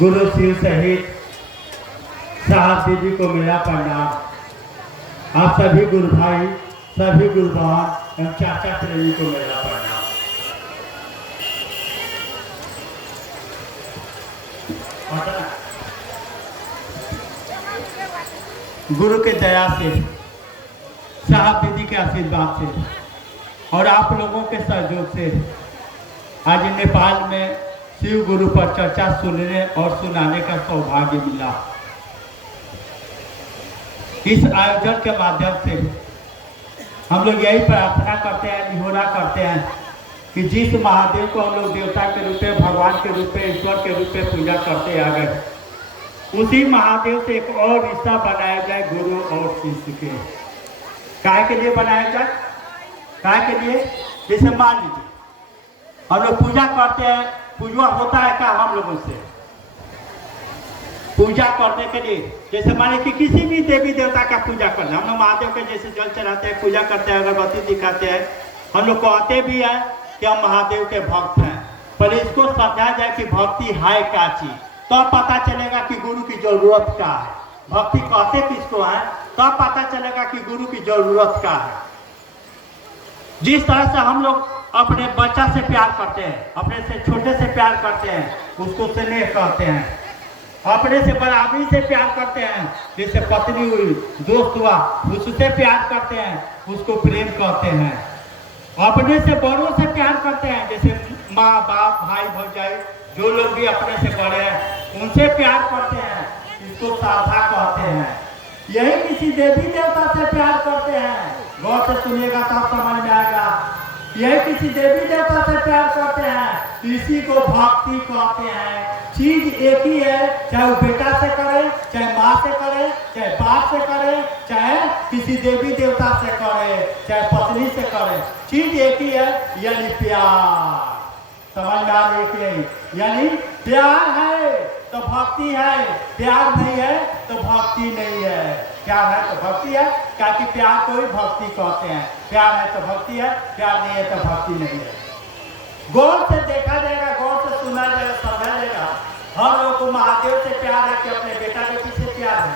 गुरु शिव सहित साहब दीदी को मेरा प्रणाम। आप सभी गुरु भाई, सभी गुरु बहन एवं चाचा प्रेमी को मेरा प्रणाम। गुरु के दया से, साहब दीदी के आशीर्वाद से और आप लोगों के सहयोग से आज नेपाल में शिव गुरु पर चर्चा सुनने और सुनाने का सौभाग्य मिला। इस आयोजन के माध्यम से हम लोग यही प्रार्थना करते हैं, निहोरा करते हैं कि जिस महादेव को हम लोग देवता के रूप में, भगवान के रूप में, ईश्वर के रूप में पूजा करते आ गए, उसी महादेव से एक और रिश्ता बनाया जाए गुरु और शिष्य के। काय के लिए बनाया जाए? काय के लिए? जैसे मान लीजिए हम लोग पूजा करते हैं, पूजा होता है क्या हम लोगों से? पूजा करने के लिए जैसे माने कि किसी भी देवी देवता का पूजा करना, हम लोग महादेव के जैसे जल चढ़ाते हैं, पूजा करते हैं, अगरबत्ती दिखाते हैं, हम लोग कहते भी हैं कि हम महादेव के भक्त हैं। पर इसको समझा जाए कि भक्ति है क्या चीज, तो पता चलेगा कि गुरु की जरूरत क्या है। भक्ति कहते किसको है, तब पता चलेगा कि गुरु की जरूरत क्या है। जिस तरह से हम लोग अपने बच्चा से प्यार करते हैं, अपने से छोटे से प्यार करते हैं, उसको स्नेह कहते हैं। अपने से बराबरी से प्यार करते हैं, जैसे पत्नी हुई, दोस्त हुआ, उससे प्यार करते हैं, उसको प्रेम कहते हैं। अपने से बड़ों से प्यार करते हैं, जैसे माँ बाप, भाई भौजाई, जो लोग भी अपने से बड़े हैं उनसे प्यार करते हैं, इसको श्रद्धा कहते हैं। यही किसी देवी देवता से प्यार करते हैं, गौर से सुनिएगा तो आप समझ में आएगा। यही किसी देवी देवता से प्यार करते हैं, इसी को भक्ति कहते हैं। चीज एक ही है, चाहे वो बेटा से करे, चाहे माँ से करे, चाहे बाप से करे, चाहे किसी देवी देवता से करे, चाहे पत्नी से करे, चीज एक ही है, यानी प्यार। समझ में आ रही? यानी प्यार है तो भक्ति है, प्यार नहीं है तो भक्ति नहीं है। प्यार है तो भक्ति है, क्या कि प्यार को ही भक्ति कहते हैं। प्यार है तो भक्ति है, प्यार नहीं है तो भक्ति नहीं है। गौर से देखा जाएगा, गौर से सुना जाएगा, समझा जाएगा। हम लोग को महादेव से प्यार है कि अपने बेटा बेटी से प्यार है।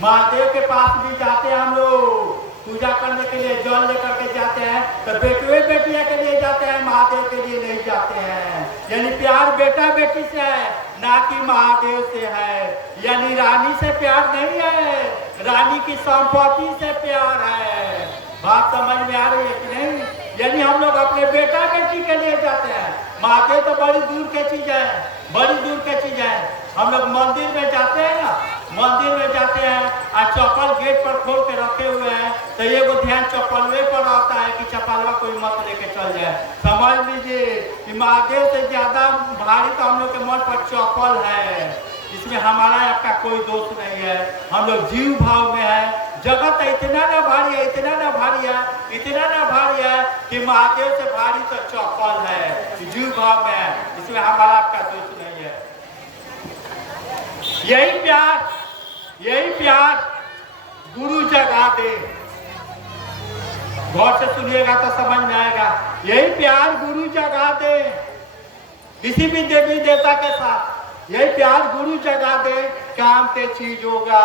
महादेव के पास भी जाते हैं हम लोग पूजा करने के लिए, जल लेकर के जाते हैं, तो बेटुए बेटिया के लिए जाते हैं, महादेव के लिए नहीं जाते हैं। यानी प्यार बेटा बेटी से है, ना कि महादेव से है। यानी रानी से प्यार नहीं है, रानी की संपत्ति से प्यार है। बात समझ में आ रही है कि नहीं? यानी हम लोग अपने बेटा बेटी के लिए जाते हैं। महादेव तो बड़ी दूर की चीज है, बड़ी दूर की चीज है। हम लोग मंदिर में जाते हैं ना, मंदिर में जाते हैं और चप्पल गेट पर खोल के रखे हुए हैं, तो ये वो ध्यान चप्पलवे पर आता है कि चप्पलवा कोई मत लेके चल जाए। समझ लीजिए कि महादेव से ज्यादा भारी तो हम लोग के मन पर चप्पल है। इसमें हमारा आपका कोई दोष नहीं है, हम लोग जीव भाव में है। जगत इतना ना भारी है, इतना ना भारी है, इतना ना भारी है कि महादेव से भारी तो चप्पल है, जीव भाव में है। इसमें हमारा आपका दोष नहीं है। यही प्यार, यही प्यार गुरु जगा दे। गौर से सुनिएगा तो समझ में आएगा। यही प्यार गुरु जगा दे, किसी भी देवी देवता के साथ यही प्यार गुरु जगा दे, काम के चीज होगा।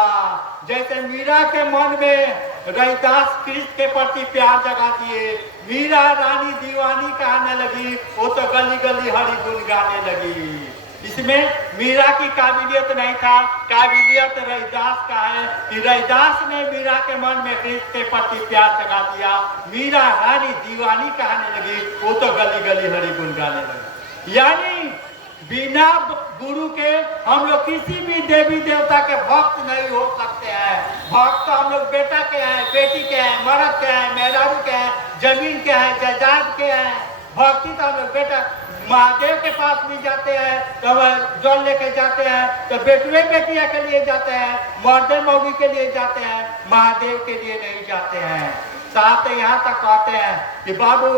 जैसे मीरा के मन में रविदास कृष्ण के प्रति प्यार जगा दिए, मीरा रानी दीवानी कहने लगी, वो तो गली गली हरि गुण गाने लगी। इसमें मीरा की काबिलियत नहीं था, काबिलियत रविदास का है कि रविदास ने मीरा के मन में कृष्ण के प्रति प्यार जगा दिया। मीरा रानी दीवानी कहने लगी, वो तो गली गली हरि गुण गाने लगी। यानी बिना गुरु के हम लोग किसी भी देवी देवता के भक्त नहीं हो सकते हैं। भक्त तो हम लोग बेटा के हैं, बेटी के हैं, मर्द के हैं, मेहरारू के हैं, जमीन के हैं, जायदाद के हैं। भक्ति तो हम लोग बेटा महादेव के पास भी जाते हैं, तो जल लेके जाते हैं, तो बेटुए बेटिया के लिए जाते हैं, मर्दे मौगी के लिए जाते हैं, महादेव के लिए नहीं जाते हैं। साथ यहाँ तक कहते हैं कि बाबू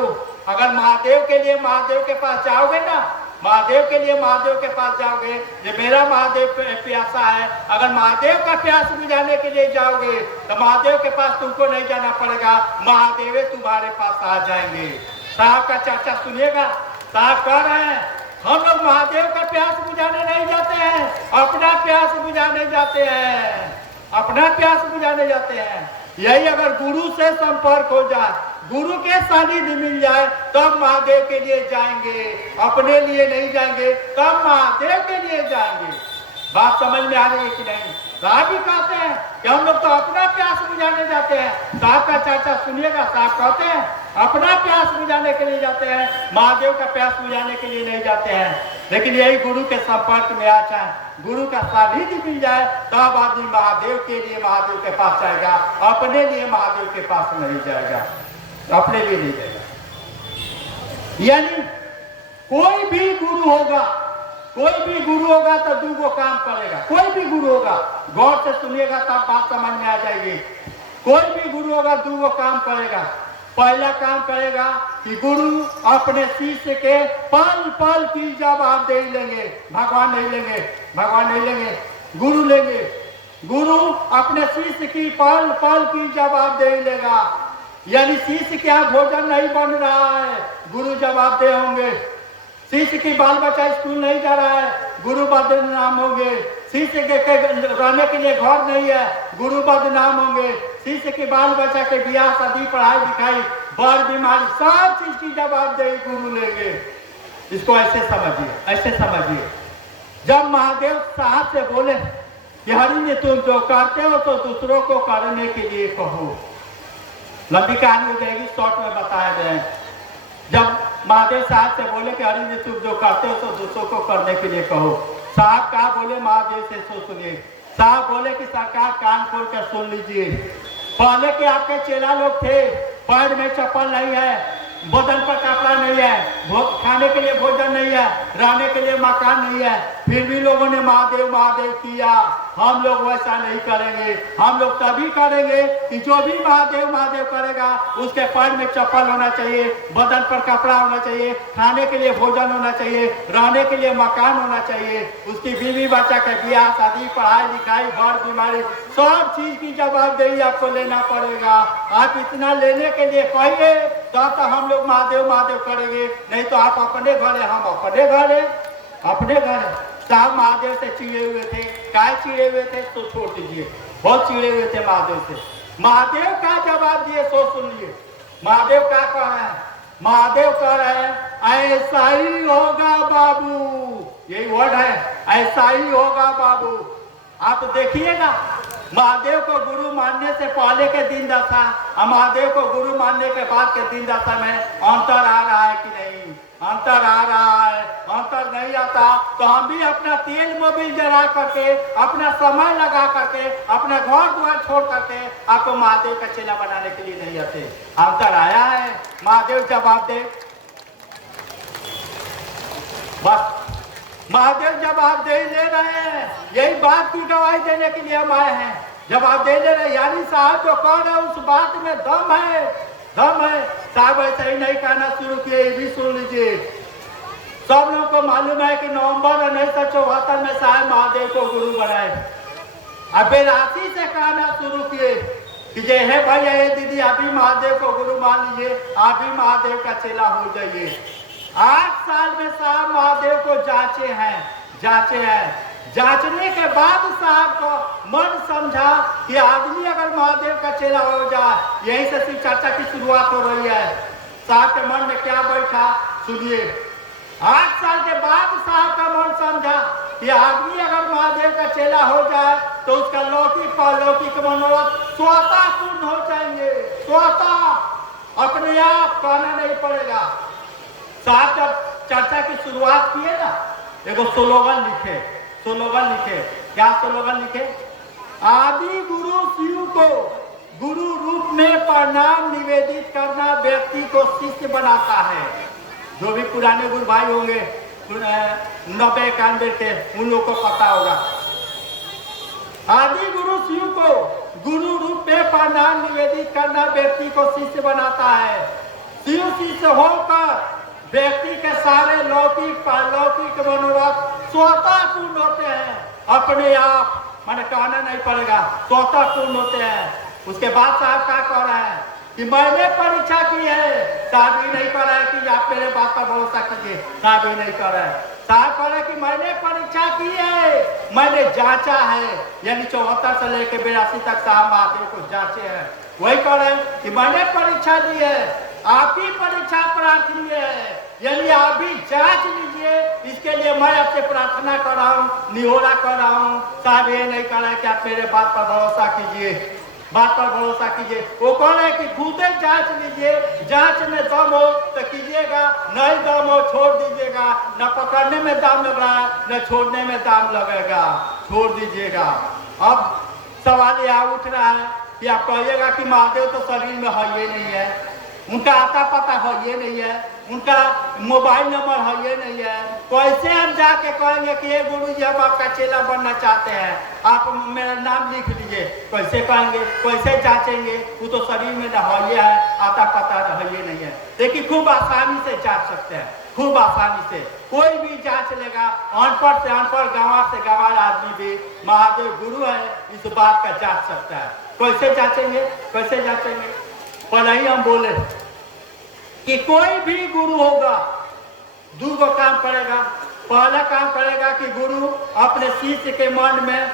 अगर महादेव के लिए महादेव के पास जाओगे ना, महादेव के लिए महादेव के पास जाओगे, ये मेरा महादेव प्यासा है, अगर महादेव का प्यास बुझाने के लिए जाओगे तो महादेव के पास तुमको नहीं जाना पड़ेगा, महादेव तुम्हारे पास आ जाएंगे। साहब का चर्चा सुनिएगा। साहब कह रहे हैं हम लोग महादेव का प्यास बुझाने नहीं जाते हैं, अपना प्यास बुझाने जाते हैं, अपना प्यास बुझाने जाते हैं। यही अगर गुरु से संपर्क हो जाए, गुरु के सानिध्य मिल जाए, तब महादेव के लिए जाएंगे, अपने लिए नहीं जाएंगे, तब महादेव के लिए जाएंगे। बात समझ में आ रही है कि नहीं? साहब भी कहते हैं कि हम लोग तो अपना प्यास बुझाने जाते हैं। साहब का चर्चा सुनिएगा। साहब कहते हैं अपना प्यास बुझाने के लिए जाते हैं, महादेव का प्यास बुझाने के लिए नहीं जाते हैं। लेकिन यही गुरु के संपर्क में आ जाए, गुरु का सानिध्य मिल जाए, तब आदमी महादेव के लिए महादेव के पास जाएगा, अपने लिए महादेव के पास नहीं जाएगा, अपने लिए नहीं जाएगा। यानी कोई भी गुरु होगा, कोई भी गुरु होगा तो दो वो काम करेगा। कोई भी गुरु होगा, गौर से सुनिएगा तब बात समझ में आ जाएगी। कोई भी गुरु होगा दो वो काम करेगा। पहला काम करेगा कि गुरु अपने शिष्य के पल पल की जवाबदेही लेंगे। भगवान नहीं लेंगे, भगवान नहीं लेंगे, गुरु लेंगे। गुरु अपने शिष्य की पल पल की जवाबदेही लेगा। यानी शिष्य के यहाँ भोजन नहीं बन रहा है, गुरु जवाबदेह होंगे। शिष्य की बाल बच्चा स्कूल नहीं जा रहा है, गुरु बदनाम होंगे। शिष्य के रहने के लिए घर नहीं है, गुरु बदनाम होंगे। शिष्य के बाल बच्चा के बियाह शादी पढ़ाई लिखाई बड़ बीमारी सब चीज की जवाबदेही गुरु लेंगे। इसको ऐसे समझिए, ऐसे समझिए। जब महादेव साहब से बोले कि हरि जी तुम जो करते हो तो दूसरों को करने के लिए कहो। लंबी कहानी हो जाएगी, शॉर्ट में बताया जाए। जब महादेव साहब से बोले कि हरि जी तुम जो करते हो तो दूसरों को करने के लिए कहो। साहब क्या बोले महादेव से, सो सुनिए। साहब बोले कि सरकार कान खोल कर सुन लीजिए। पहले के आपके चेला लोग थे, पैर में चप्पल नहीं है, बदन पर कपड़ा नहीं है, खाने के लिए भोजन नहीं है, रहने के लिए मकान नहीं है, फिर भी लोगों ने महादेव महादेव किया। हम लोग वैसा नहीं करेंगे। हम लोग तभी करेंगे कि जो भी महादेव महादेव करेगा उसके पैर में चप्पल होना चाहिए, बदन पर कपड़ा होना चाहिए, खाने के लिए भोजन होना चाहिए, रहने के लिए मकान होना चाहिए, उसकी बीवी बच्चा के ब्याह शादी पढ़ाई लिखाई बड़ बीमारी सब चीज की जवाबदेही आपको लेना पड़ेगा। आप इतना लेने के लिए कहिए तब तो हम लोग महादेव महादेव करेंगे, नहीं तो आप अपने घर है, हम अपने घर है, अपने घर है। साहब महादेव से चिड़े हुए थे। काय चिड़े हुए थे तो छोड़ दीजिए, बहुत चिड़े हुए थे महादेव से। महादेव का जवाब दिए, सो सुनिए। महादेव क्या कह रहे हैं? महादेव कह रहे हैं ऐसा ही होगा बाबू, यही वर्ड है, ऐसा ही होगा बाबू। आप देखिएगा महादेव को गुरु मानने से पहले के दिन दशा और महादेव को गुरु मानने के बाद के दिन दशा में अंतर आ रहा है कि नहीं? अंतर आ रहा है। अंतर नहीं आता तो हम भी अपना तेल मोबिल जला करके, अपना समय लगा करके, अपना घर द्वार छोड़ करके आपको महादेव का चेला बनाने के लिए नहीं आते। अंतर आया है। महादेव जवाब दे, बस महादेव जवाब दे ले रहे हैं। यही बात की गवाही देने के लिए हम आए हैं, जवाब दे ले रहे। यानी साहब जो कह रहे हैं उस बात में दम है, दम है। साहब ऐसा ही नहीं कहना शुरू किए, ये भी सुन लीजिए। सब लोगों को मालूम है कि नवंबर 1974 में साहब महादेव को गुरु बनाए। अब बेरासी से कहना शुरू किए कि ये है भाई, ये दीदी आप भी महादेव को गुरु मान लीजिए, आप भी महादेव का चेला हो जाइए। 8 साल में साहब महादेव को जांचे हैं। जांचने के बाद साहब को मन समझा कि आदमी अगर महादेव का चेला हो जाए, यहीं से शिव चर्चा की शुरुआत हो रही है। साहब के मन में क्या बैठा सुनिए। 8 साल के बाद साहब का मन समझा कि आदमी अगर महादेव का चेला हो जाए तो उसका लौकिक पारलौकिक मनोरथ स्वतः पूर्ण हो जाएंगे, स्वतः, अपने आप कहना नहीं पड़ेगा। साहब जब चर्चा की शुरुआत किए ना, एगो स्लोगन लिखे। क्या स्लोगन लिखे? आदि गुरु शिव को गुरु रूप में प्रणाम निवेदित करना व्यक्ति को शिष्य बनाता है। जो भी पुराने गुरु भाई होंगे 90-91 के, उन लोगों को पता होगा। आदि गुरु शिव को गुरु रूप में प्रणाम निवेदित करना व्यक्ति को शिष्य बनाता है। शिव शिष्य होकर व्यक्ति के सारे लौकिक पारलौकिक मनोरथ स्वतः पूर्ण होते हैं, अपने आप, मैंने कहना नहीं पड़ेगा, स्वतः पूर्ण होते हैं। उसके बाद साहब क्या कह रहे हैं कि मैंने परीक्षा की है, साहब ये नहीं कर रहा है कि आप मेरे बात पर भरोसा कीजिए, साहब ये नहीं कर रहा है। साहब कह रहे कि मैंने परीक्षा की है, मैंने जांचा है, यानी 74 से लेकर 82 तक साहब महादेव को जांचे हैं। वही कह रहे हैं कि मैंने परीक्षा दी है, आपकी परीक्षा प्रार्थनी है, यानी आप भी जांच लीजिए। इसके लिए मैं आपसे प्रार्थना कर रहा हूँ, निहोरा कर रहा हूँ। साहब ये नहीं कह रहे कि आप मेरे बात पर भरोसा कीजिए, बात पर भरोसा कीजिए। वो कह रहे हैं कि खुद जांच लीजिए, जांच में दम हो तो कीजिएगा, नहीं दम हो छोड़ दीजिएगा। न पकड़ने में दाम लग रहा है, न छोड़ने में दाम लगेगा, छोड़ दीजिएगा। अब सवाल यह उठ रहा है कि आप कहिएगा कि महादेव तो शरीर में है ये नहीं है, उनका आता पता है ये नहीं है, उनका मोबाइल नंबर है ये नहीं है। कैसे हम जाके कहेंगे कि ये गुरु जी हम आपका चेला बनना चाहते हैं, आप मेरा नाम लिख लीजिए? कैसे कहेंगे, कैसे जांचेंगे? वो तो शरीर में न है ये है, आता पता है ये नहीं है। देखिए खूब आसानी से जांच सकते हैं, खूब आसानी से कोई भी जांच लेगा। अनपढ़ से अनपढ़, गंवार से गंवार आदमी भी महादेव गुरु है इस बात का जांच सकता है। कैसे जांचेंगे, कैसे जांचेंगे? पहले ही हम बोले कि कोई भी गुरु होगा दो काम करेगा। पहला काम करेगा कि गुरु अपने शिष्य के मन में,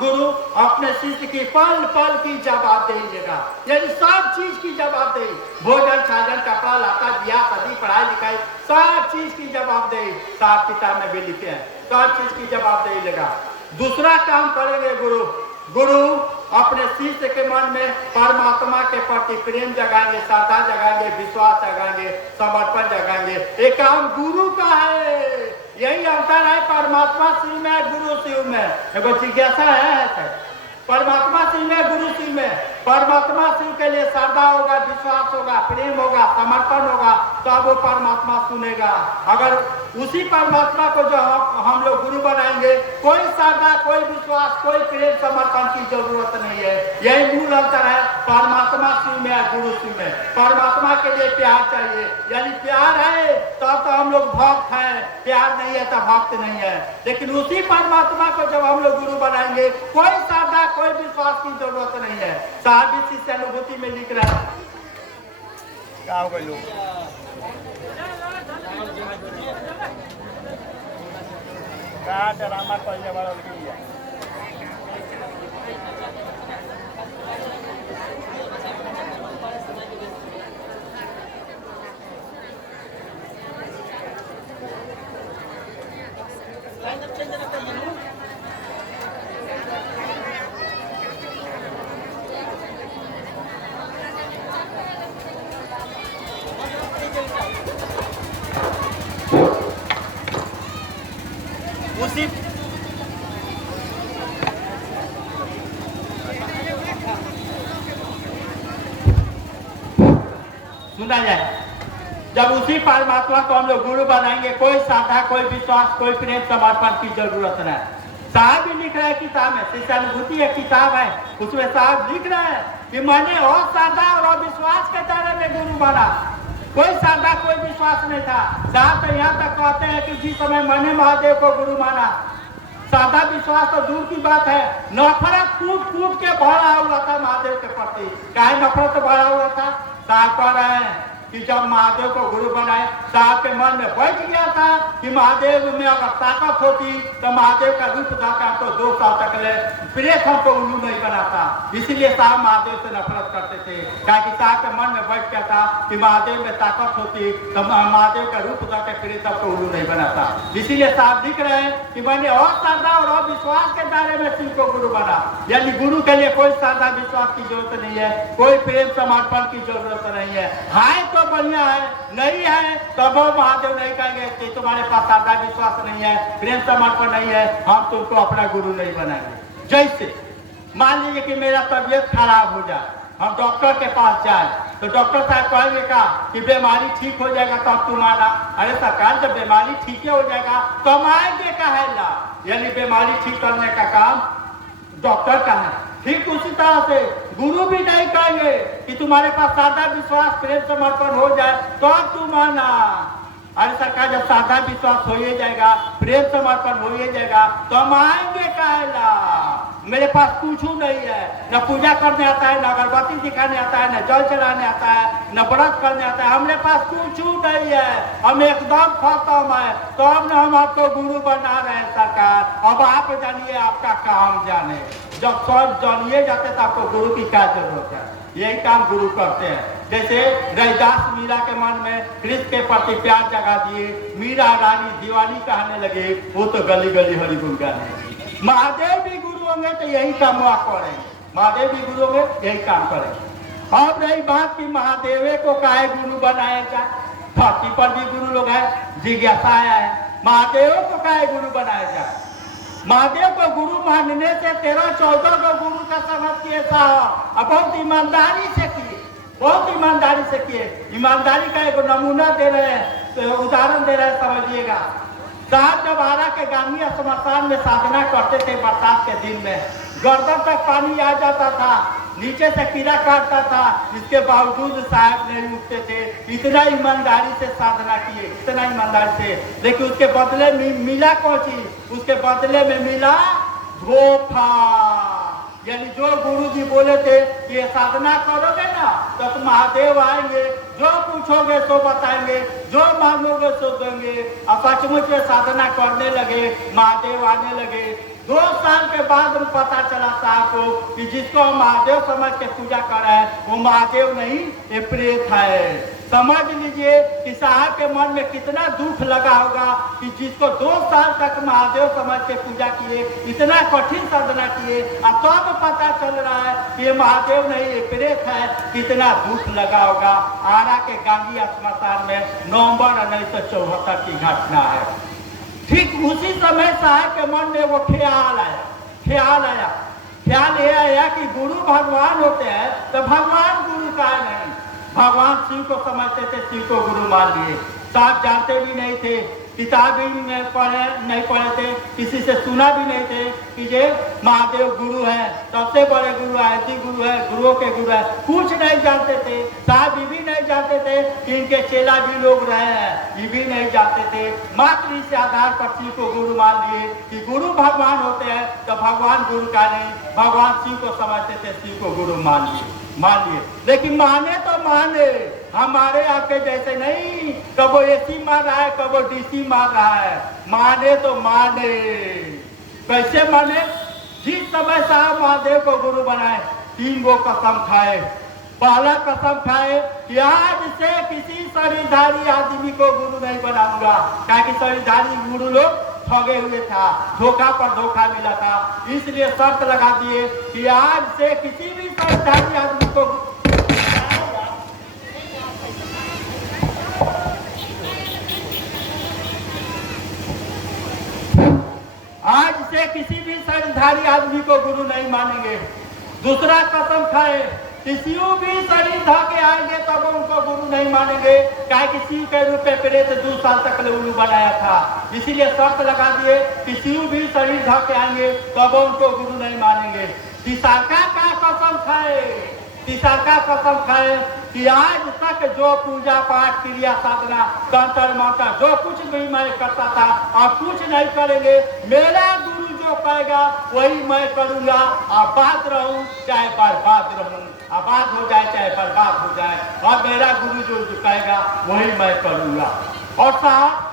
गुरु अपने शिष्य की पल पल की जवाबदेही लेगा, यानी सब चीज की जवाबदेही, भोजन छाजन कपड़ा लता ब्याह शादी पढ़ाई लिखाई सब चीज की जवाबदेही साफ किताब में भी लिखे हैं, सब चीज की जवाबदेही लेगा। दूसरा काम करेंगे गुरु, गुरु अपने शिष्य के मन में परमात्मा के प्रति प्रेम जगाएंगे, श्रद्धा जगाएंगे, विश्वास जगाएंगे, समर्पण जगाएंगे। ये काम गुरु का है। यही अंतर है परमात्मा शिव में, गुरु शिव में। एगो जिज्ञासा है, परमात्मा शिव में, गुरु शिव में। परमात्मा शिव के लिए श्रद्धा होगा, विश्वास होगा, प्रेम होगा, समर्पण होगा, तब वो परमात्मा सुनेगा। अगर उसी परमात्मा को जो हम लोग गुरु बनाएंगे, कोई श्रद्धा, कोई विश्वास, कोई प्रेम समर्पण की जरूरत नहीं है। यही मूल अंतर है परमात्मा शिव में और गुरु शिव में। परमात्मा के लिए प्यार चाहिए, यानी प्यार है तब तो हम लोग भक्त हैं, प्यार नहीं है तो भक्त नहीं है। लेकिन उसी परमात्मा को जब हम लोग गुरु बनाएंगे, कोई श्रद्धा, कोई विश्वास की जरूरत नहीं है। साहब इसी से अनुभूति में लिख रहा है। क्या हो गए लोग क्या ड्रामा करने वाला है। उसी सुना जाए, जब उसी परमात्मा को हम लोग गुरु बनाएंगे, कोई श्रद्धा, कोई विश्वास, कोई प्रेम समर्पण की जरूरत नहीं। साहब भी लिख रहे हैं किताब में, शिष्यानुभूति एक किताब है, उसमें साहब लिख रहे हैं कि मैंने और श्रद्धा और विश्वास के दायरे में गुरु बना। कोई श्रद्धा, कोई विश्वास नहीं था। साहब तो यहाँ तक कहते हैं कि जिस समय मैंने महादेव को गुरु माना, श्रद्धा विश्वास तो दूर की बात है, नफरत कूट कूट के भरा हुआ था महादेव के प्रति। काहे नफरत भरा हुआ था? साहब कह रहे हैं कि जब महादेव को गुरु बनाए, साहब के मन में बैठ गया था कि महादेव में अगर ताकत होती तो महादेव का रूप धाका तो 2 साल तक ले प्रेत हमको उल्लू नहीं बनाता। इसीलिए साहब महादेव से नफरत करते थे, क्योंकि साहब के मन में बैठ गया था कि महादेव में ताकत होती तो महादेव का रूप धाके प्रेत हमको उल्लू नहीं बनाता। इसीलिए साहब लिख रहे हैं कि मैंने और श्रद्धा और विश्वास के दायरे में शिव को गुरु बना। यानी गुरु के लिए कोई श्रद्धा विश्वास की जरूरत नहीं है, कोई प्रेम समर्पण की जरूरत नहीं है। हाय तो बढ़िया है, नहीं है तब महादेव नहीं कहेंगे कि तुम्हारे पास श्रद्धा विश्वास नहीं है, प्रेम समर्पण नहीं है, हम तुमको अपना गुरु नहीं बनाएंगे। जैसे मान लीजिए कि मेरा तबीयत खराब हो जाए, हम डॉक्टर के पास जाए तो डॉक्टर साहब कहेंगे का कि बीमारी ठीक हो जाएगा तो अब तुम आना। अरे सरकार, जब बीमारी ठीक हो जाएगा तो हम आएंगे काहे ला? यानी बीमारी ठीक करने का काम डॉक्टर का है। ठीक उसी तरह से गुरु भी नहीं कहेंगे कि तुम्हारे पास श्रद्धा विश्वास प्रेम समर्पण हो जाए तो अब तुम आना। अरे सरकार, जब श्रद्धा विश्वास हो ही जाएगा, प्रेम समर्पण हो ही जाएगा तो हम आएंगे काहे ला? मेरे पास कुछ नहीं है, न पूजा करने आता है, न अगरबत्ती दिखाने आता है, न जल चढ़ाने आता है, न व्रत करने आता है, हमारे पास कुछ नहीं है, हम एकदम खत्म है। तो अब न हम आपको गुरु बना रहे हैं सरकार, अब आप जानिए आपका काम जाने। जब सब जानिए जाते तो आपको गुरु की क्या जरूरत है? यही काम गुरु करते हैं। जैसे रैदास मीरा के मन में कृष्ण के प्रति प्यार जगा दिए, मीरा रानी दिवाली कहने लगे, वो तो गली गली हरि गुण गाने लगी। महादेव भी गुरु होंगे तो यही काम करेंगे, महादेव भी गुरु होंगे यही काम करेंगे। अब रही बात की महादेव को काहे गुरु बनाया जाए, धरती पर भी गुरु लोग है, जिज्ञासा है, महादेव को काहे गुरु बनाया जाए? महादेव को गुरु मानने से 13-14 को गुरु का समझ किए साहब, अब बहुत ईमानदारी से किए, बहुत ईमानदारी से किए। ईमानदारी का एक नमूना दे रहे हैं, तो उदाहरण दे रहे हैं, समझिएगा। साहब जब आरा के गांधी श्मशान में साधना करते थे बरसात के दिन में, गर्दन तक पानी आ जाता था, नीचे से कीड़ा काटता था, इसके बावजूद साहब नहीं उठते थे। इतना ईमानदारी से साधना किए, इतना ईमानदारी से, लेकिन उसके बदले में मिला कौन चीज? उसके बदले में मिला धोखा। यानी जो गुरु जी बोले थे कि ये साधना करोगे ना तो महादेव आएंगे, जो पूछोगे सो बताएंगे, जो मांगोगे सो देंगे। और सचमुच में साधना करने लगे, महादेव आने लगे। 2 साल के बाद पता चला साहब को कि जिसको हम महादेव समझ के पूजा कर रहे हैं वो महादेव नहीं, ये प्रेत है। समझ लीजिए कि साहब के मन में कितना दुख लगा होगा कि जिसको 2 साल तक महादेव समझ के पूजा किए, इतना कठिन साधना किए, और तब पता चल रहा है कि ये महादेव नहीं, ये प्रेत है। कितना दुख लगा होगा। आरा के गांधी श्मशान में नवंबर 1974 की घटना है। ठीक उसी समय साहब के मन में वो ख्याल आया, ख्याल ये आया कि गुरु भगवान होते हैं तो भगवान गुरु का नहीं। भगवान शिव को समझते थे, शिव को गुरु मान लिए। साहब जानते भी नहीं थे, किताब भी नहीं पढ़े थे, किसी से सुना भी नहीं थे कि ये महादेव गुरु है, सबसे बड़े गुरु है, आदि गुरु है, गुरुओं के गुरु है, कुछ नहीं जानते थे। साहब ये भी नहीं जानते थे कि इनके चेला भी लोग रहे हैं, ये भी नहीं जानते थे। मात्र इस आधार पर शिव को गुरु मान लिए कि गुरु भगवान होते हैं तो भगवान गुरु का नहीं, भगवान शिव को समझते थे, शिव को गुरु मान लिए। लेकिन माने तो माने, हमारे आपके जैसे नहीं, कब वो एसी मार रहा है, कब वो डीसी मार रहा है। माने तो माने, कैसे माने? जिस समय साहब महादेव को गुरु बनाए, 3 वो कसम खाए। पहला कसम खाए कि आज से किसी शरीरधारी आदमी को गुरु नहीं बनाऊंगा, क्योंकि शरीरधारी गुरु लोग ठगे हुए था, धोखा पर धोखा मिला था। इसलिए शर्त लगा दिए कि आज से किसी भी शरीरधारी आदमी को, आज से किसी भी शरीरधारी आदमी को गुरु नहीं मानेंगे। दूसरा कसम खाए, किसी भी शरीर धा के आएंगे तब उनको गुरु नहीं मानेंगे, क्या किसी के रूप में प्रेत 2 साल तक उल्लू बनाया था। इसीलिए शर्त लगा दिए, किसी भी शरीर धा के आएंगे तब उनको गुरु नहीं मानेंगे। तीसरा का कसम खाए, तीसरा कसम खाए कि आज तक जो पूजा पाठ क्रिया साधना तंत्र मंत्र जो कुछ भी मैं करता था और कुछ नहीं करेंगे, मेरा गुरु जो कहेगा वही मैं करूंगा। आबाद रहूं चाहे बर्बाद रहूं, आबाद हो जाए चाहे बर्बाद हो जाए, और मेरा गुरु जो कहेगा वही मैं करूंगा। और साहब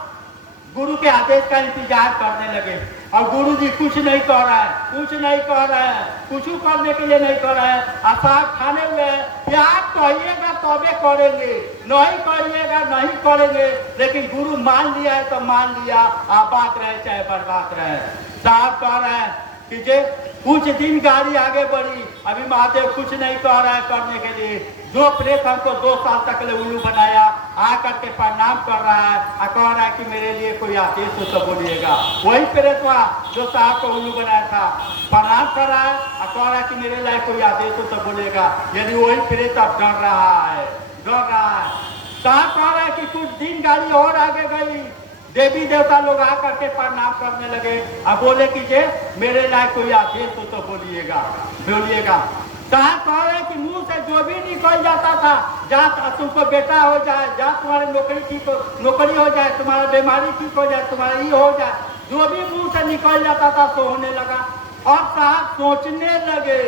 गुरु के आदेश का इंतजार करने लगे, और गुरु जी कुछ नहीं कर रहा है, कुछ नहीं कर रहा है, कुछ करने के लिए नहीं कर रहा है। साहब खाने हुए क्या कहिएगा तबे करेंगे, नहीं कहिएगा नहीं करेंगे। लेकिन गुरु मान लिया है तो मान लिया, आबाद रहे चाहे बर्बाद रहे। साहब कह रहे हैं कि जे कुछ दिन गाड़ी आगे बढ़ी, अभी महादेव कुछ नहीं कह रहा है करने के लिए। जो प्रेत हमको 2 साल तक उल्लू बनाया, आकर के प्रणाम कर रहा है और कह रहा है कि मेरे लिए कोई आदेश हो तो बोलिएगा। वही प्रेत हुआ जो साहब को उल्लू बनाया था, प्रणाम कर रहा है और कह रहा है कि मेरे लिए कोई आदेश हो तो बोलिएगा। यानी वही प्रेत अब डर रहा है। साहब कह रहा है कि कुछ दिन गाड़ी और आगे गई, देवी देवता लोग आकर के प्रणाम करने लगे और बोले कि जे मेरे लायक कोई आदेश हो तो बोलिएगा। साहब कह रहे कि मुंह से जो भी निकल जाता था, जा तुमको बेटा हो जाए, जा तुम्हारी नौकरी हो जाए, तुम्हारा बीमारी ठीक हो जाए, तुम्हारा ये हो जाए, जो भी मुंह से निकल जाता था सो होने लगा। अब साहब सोचने लगे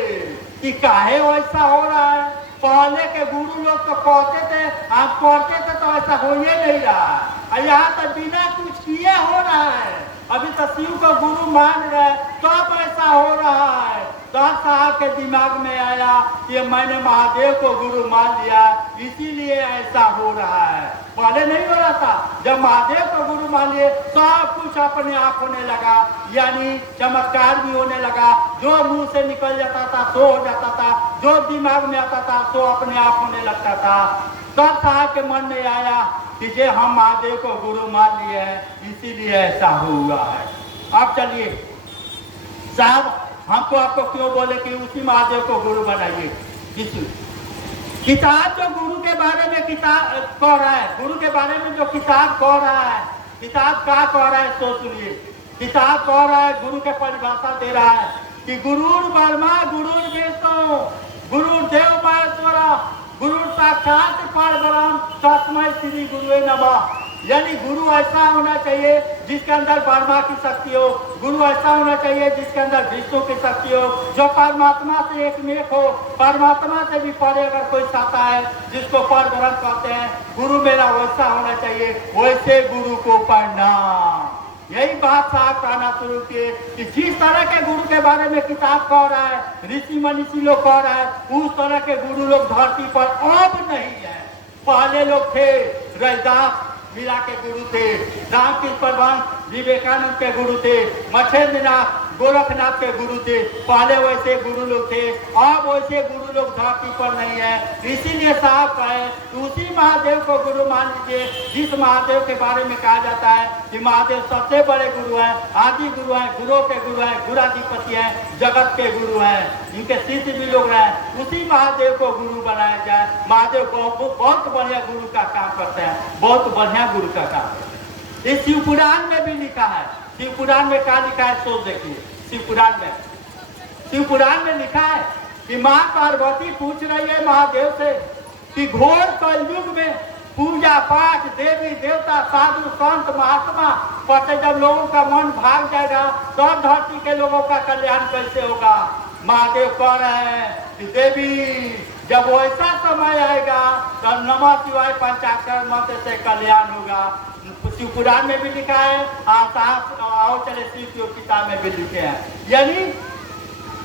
कि काहे ऐसा हो रहा है। पहले के गुरु लोग तो कहते थे, आप पढ़ते थे तो ऐसा हो ही नहीं रहा है, यहाँ तो बिना कुछ किए हो रहा है। अभी तो शिव को गुरु मान रहे तब ऐसा हो रहा है। दस साहब के दिमाग में आया कि मैंने महादेव को गुरु मान लिया, इसीलिए ऐसा हो रहा है। पहले नहीं हो रहा था। जब महादेव को गुरु मान लिए सब कुछ अपने आप होने लगा, यानी चमत्कार भी होने लगा। जो मुंह से निकल जाता था सो हो जाता था, जो दिमाग में आता था सो अपने आप होने लगता था। तब साहब के मन में आया कि जे हम महादेव को गुरु मान लिए हैं, इसीलिए ऐसा हुआ है। अब चलिए साहब, हमको आपको क्यों बोले कि उसी महादेव को गुरु बनाइए। किताब जो गुरु के बारे में किताब कह रहा है, गुरु के बारे में जो किताब कह रहा है, किताब क्या कह रहा है तो सुनिए। किताब कह रहा है, गुरु के परिभाषा दे रहा है कि गुरुर ब्रह्मा गुरुर विष्णु गुरुदेव महेश्वर गुरु साक्षात परब्रह्म तस्मै श्री गुरुवे नमः। यानी गुरु ऐसा होना चाहिए जिसके अंदर ब्रह्मा की शक्ति हो, गुरु ऐसा होना चाहिए जिसके अंदर विष्णु की शक्ति हो, जो परमात्मा से एक में हो, परमात्मा से भी परे अगर कोई चाहता है जिसको परब्रह्म कहते हैं, गुरु मेरा वैसा होना चाहिए। वैसे गुरु को पढ़ना। यही बात साहब कहना शुरू किए कि जिस तरह के गुरु के बारे में किताब कह रहा है, ऋषि मनीषी लोग कह रहा है, उस तरह के गुरु लोग धरती पर अब नहीं है। पहले लोग थे, रैदास मीरा के गुरु थे, रामकृष्ण परमहंस विवेकानंद के गुरु थे, मच्छेंद्रनाथ गोरखनाथ के गुरु थे। पहले वैसे गुरु लोग थे, अब वैसे गुरु लोग धरती पर नहीं है। इसीलिए साहब कहे उसी महादेव को गुरु मान लीजिए जिस महादेव के बारे में कहा जाता है कि महादेव सबसे बड़े गुरु हैं, आदि गुरु हैं, गुरुओं के गुरु हैं, गुराधिपति हैं, जगत के गुरु हैं, इनके शिष्य भी लोग हैं। उसी महादेव को गुरु बनाया जाए। महादेव को बहुत बढ़िया गुरु का काम करते हैं, बहुत बढ़िया गुरु का काम। इस शिव पुराण में भी लिखा है। शिव पुराण में क्या लिखा है सोच देखिए। शिव पुराण में लिखा है कि माँ पार्वती पूछ रही है महादेव से कि घोर कलयुग में पूजा पाठ देवी देवता साधु संत महात्मा पर जब लोगों का मन भाग जाएगा तब धरती के लोगों का कल्याण कैसे होगा। महादेव कह रहे हैं कि देवी जब वैसा समय आएगा तो नमः शिवाय पंचाक्षर मंत्र से कल्याण होगा। शिव पुराण में भी लिखा है, आओ चले शिव किताब में भी लिखे हैं। यानी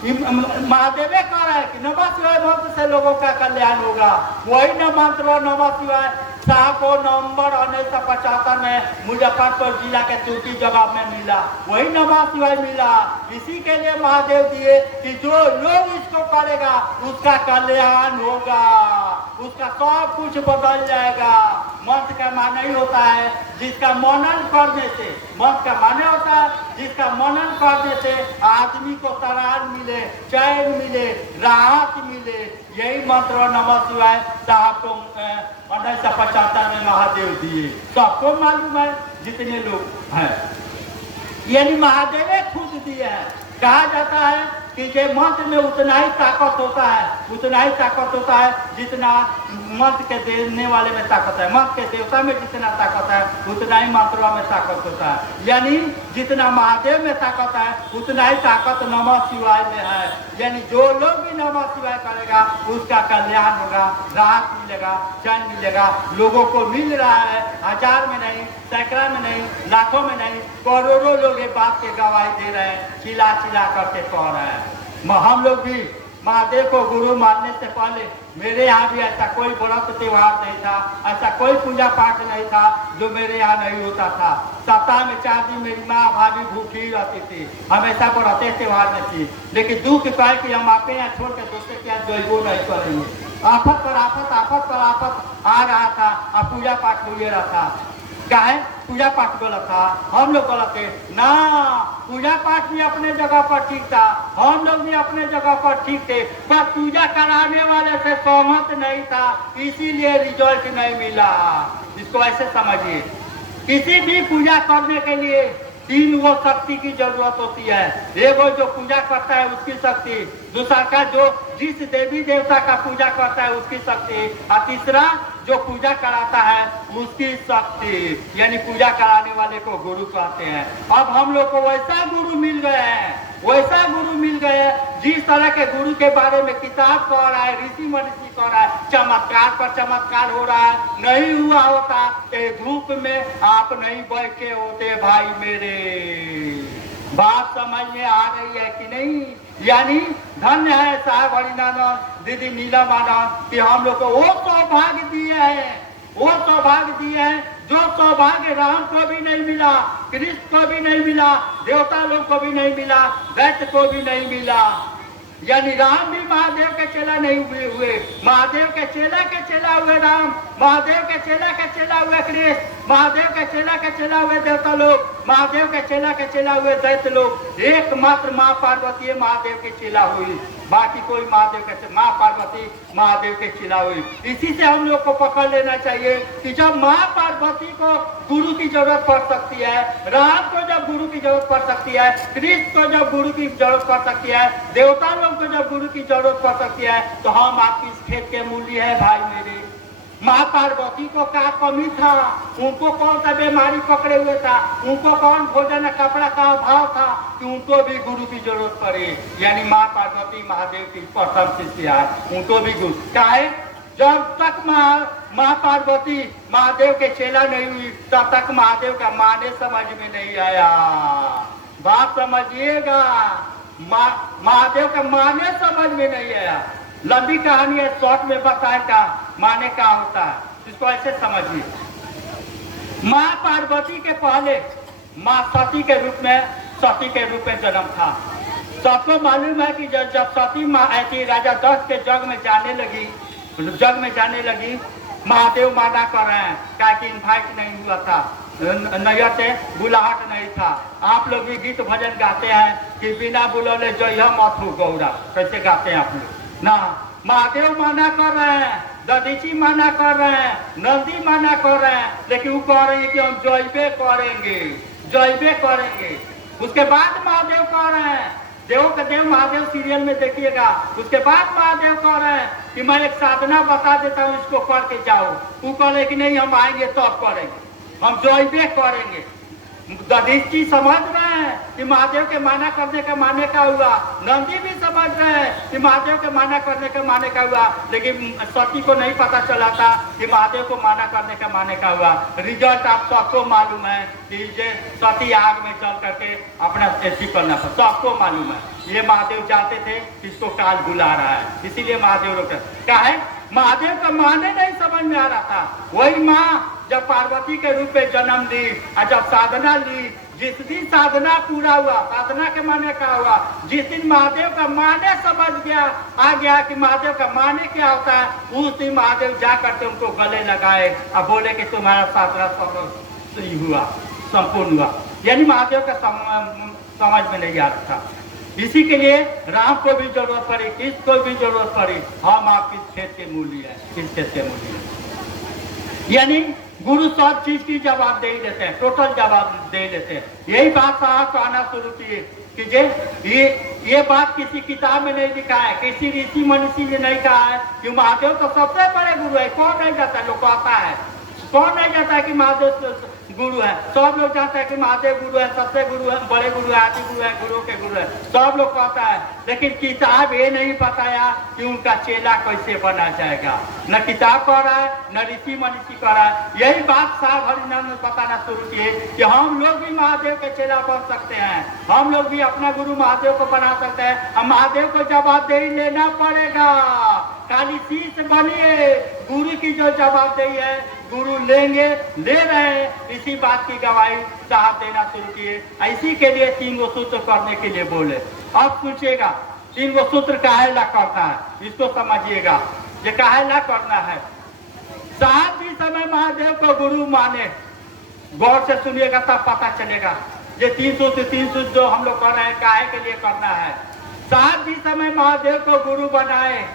महादेव कह रहा है कि नमः शिवाय मंत्र से लोगों का कल्याण होगा। वही न मंत्र नमः शिवाय को नवंबर 1975 में मुजफ्फरपुर जिला के चूटी जगह में मिला। वही नमः शिवाय मिला। इसी के लिए महादेव दिए कि जो लोग इसको करेगा उसका कल्याण होगा, उसका सब कुछ बदल जाएगा। मंत्र का माने ही होता है जिसका मनन करने से, मंत्र का माने होता है जिसका मनन करने से आदमी को तरार मिले, चैन मिले, राहत मिले। यही मंत्र नमः शिवाय साहब को 1975 में महादेव दिए। सबको मालूम है जितने लोग हैं, यानी महादेव खुद दिए हैं। कहा जाता है कि जे मंत्र में उतना ही ताकत होता है, उतना ही ताकत होता है जितना मंत्र के देने वाले में ताकत है। मंत्र के देवता में जितना ताकत है उतना ही मंत्रों में ताकत होता है। यानी जितना महादेव में ताकत है उतना ही ताकत नमः शिवाय में है। यानी जो लोग भी नमः शिवाय करेगा उसका कल्याण होगा, राहत मिलेगा, चैन मिलेगा। लोगों को मिल रहा है, हजार में नहीं, सैकड़ा में नहीं, लाखों में नहीं, करोड़ों लोग ये बात के गवाही दे रहे हैं, चिल्ला चिल्ला करके कह रहे हैं। हम लोग भी महादेव को गुरु मानने से पहले मेरे यहाँ भी ऐसा कोई व्रत त्योहार नहीं था, ऐसा कोई पूजा पाठ नहीं था जो मेरे यहाँ नहीं होता था। सप्ताह में 4 दिन मेरी माँ भाभी भूखी रहती थी, हमेशा व्रते त्योहार में थी। लेकिन दुख पाए कि हम आपके यहाँ छोड़ के दूसरे के यहाँ जो नहीं करेंगे। आफत पर आफत, आफत पर आफत आ रहा था और पूजा पाठ हो रहा था। क्या है पूजा पाठ गलत था, हम लोग गलत थे ना। पूजा पाठ भी अपने जगह पर ठीक था, हम लोग भी अपने जगह पर ठीक थे, पर पूजा कराने वाले से सहमत नहीं था, इसीलिए रिजल्ट नहीं मिला। इसको ऐसे समझिए, किसी भी पूजा करने के लिए 3 वो शक्ति की जरूरत होती है। एक वो जो पूजा करता है उसकी शक्ति, दूसरा का जो जिस देवी देवता का पूजा करता है उसकी शक्ति, और तीसरा जो पूजा कराता है उसकी शक्ति। यानी पूजा कराने वाले को गुरु कहते हैं। अब हम लोग को वैसा गुरु मिल गए हैं वैसा गुरु मिल गए। जिस तरह के गुरु के बारे में किताब कह रहा है, ऋषि मनीषी कह रहा है, चमत्कार पर चमत्कार हो रहा है, नहीं हुआ होता तो धूप में आप नहीं बैठे होते भाई मेरे। बात समझ में आ रही है कि नहीं? यानी धन्य है साहब हरिनारायण, दीदी नीलम आनंद कि हम लोग को वो सौभाग्य दिए हैं, वो सौभाग्य दिए हैं जो सौभाग्य राम को भी नहीं मिला, कृष्ण को भी नहीं मिला, देवता लोग को भी नहीं मिला, दैत्य को भी नहीं मिला। यानी राम भी महादेव के चेला नहीं हुए, महादेव के चेला हुए राम, महादेव के चेला हुए कृष्ण, महादेव के चेला हुए देवता लोग, महादेव के चेला हुए दैत्य लोग। एकमात्र माँ पार्वती महादेव के चेला हुई, बाकी कोई महादेव के, माँ पार्वती महादेव के चेला हुई। इसी से हम लोग को पकड़ लेना चाहिए कि जब माँ पार्वती को गुरु की जरूरत पड़ सकती है, राम को जब गुरु की जरूरत पड़ सकती है, कृष्ण को जब गुरु की जरूरत पड़ सकती है, देवता लोग को जब गुरु की जरूरत पड़ सकती है, तो हम आपकी इस खेत के मूल्य है भाई मेरे। माँ पार्वती को क्या कमी था? उनको कौन सा बीमारी पकड़े हुए था? उनको कौन भोजन कपड़ा का अभाव था कि उनको भी गुरु की जरूरत पड़ी? यानी माँ पार्वती महादेव की प्रथम शिष्या, उनको भी गुरु क्या है? जब तक माँ पार्वती महादेव के चेला नहीं हुई तब तक महादेव का माने समझ में नहीं आया। बात समझिएगा, महादेव का माने समझ में नहीं आया। लंबी कहानी है, शॉर्ट में बताएगा माने क्या होता है, इसको ऐसे समझिए। माँ पार्वती के पहले माँ सती के रूप में जन्म था। सबको मालूम है कि जब सती माँ ऐसी राजा दक्ष के जग में जाने लगी, महादेव माना कर रहे हैं क्या कि इन्वाइट नहीं हुआ था, नैया से बुलाहट नहीं था। आप लोग भी गीत भजन गाते हैं कि बिना बुलौले जय मत हो गौरा, कैसे गाते हैं आप लोग ना? महादेव माना कर रहे हैं, दधीची माना कर रहे हैं, नंदी माना कर रहे हैं, लेकिन वो कह रहे हैं कि हम जयबे करेंगे। उसके बाद महादेव कह रहे हैं, देव का देव महादेव सीरियल में देखिएगा, उसके बाद महादेव कह रहे हैं कि मैं एक साधना बता देता हूँ, इसको करके जाओ। वो कह रहे कि नहीं हम आएंगे तब करेंगे, हम जयबे करेंगे। दधीची समझ रहे हैं कि महादेव के माना करने का माने का हुआ, नंदी भी समझ रहे हैं कि महादेव के माना करने का माने का हुआ, लेकिन सती को नहीं पता चला था कि महादेव को माना करने का माने का हुआ। रिजल्ट आप सबको मालूम है कि ये सती आग में चल करके अपना ऐसी करना था, सबको मालूम है। ये महादेव चाहते थे इसको काल बुला रहा है, इसीलिए महादेव लोग क्या है, महादेव का माने नहीं समझ में आ रहा था। वही माँ जब पार्वती के रूप में जन्म ली और जब साधना ली, जिस दिन साधना पूरा हुआ, साधना के माने क्या हुआ, जिस दिन महादेव का माने समझ आ गया कि महादेव का माने क्या होता है, उस दिन महादेव जा करके उनको गले लगाए और बोले कि तुम्हारा साधना सही हुआ, संपूर्ण हुआ। यानी महादेव का समझ में नहीं आ रहा था। इसी के लिए राम को भी जरूरत पड़ी, कृष्ण को भी जरूरत पड़ी। हम आप किस खेत के मूल्य है, किस खेत के मूल्य है। यानी गुरु सब चीज की जवाब दे देते हैं, टोटल जवाब दे देते हैं। यही बात साहब कहना शुरू किए कि ये बात किसी किताब में नहीं लिखा है, किसी ऋषि मनीषी ने नहीं कहा है कि महादेव तो सबसे बड़े गुरु है। कौन नहीं जाता, लोग कहता है, कौन नहीं जाता है कि महादेव गुरु है? सब लोग जानते हैं कि महादेव गुरु है, सबसे गुरु है, बड़े गुरु है, आदि गुरु है, गुरु के गुरु है, सब लोग कहता है। लेकिन किताब ये नहीं बताया कि उनका चेला कैसे बना जाएगा। न किताब कह रहा है, न ऋषि मनीषी कह रहा है। यही बात साहब हरिनारायण ने बताना शुरू किए कि हम लोग भी महादेव के चेला बन सकते हैं, हम लोग भी अपना गुरु महादेव को बना सकते हैं। और महादेव को जवाबदेही लेना पड़ेगा, खाली शीश बनिए, गुरु की जो जवाबदेही है गुरु लेंगे, ले रहे हैं। इसी बात की गवाही साहब देना शुरू किए। इसी के लिए 3 गो सूत्र करने के लिए बोले। अब पूछिएगा 3 गो सूत्र काहे ला करना है, इसको समझिएगा। ये काहे ला करना है, साहब भी समय महादेव को गुरु माने, गौर से सुनिएगा तब पता चलेगा। ये 3 सूत्र जो हम लोग कर रहे हैं काहे के लिए करना है। साहब भी समय महादेव को गुरु बनाए,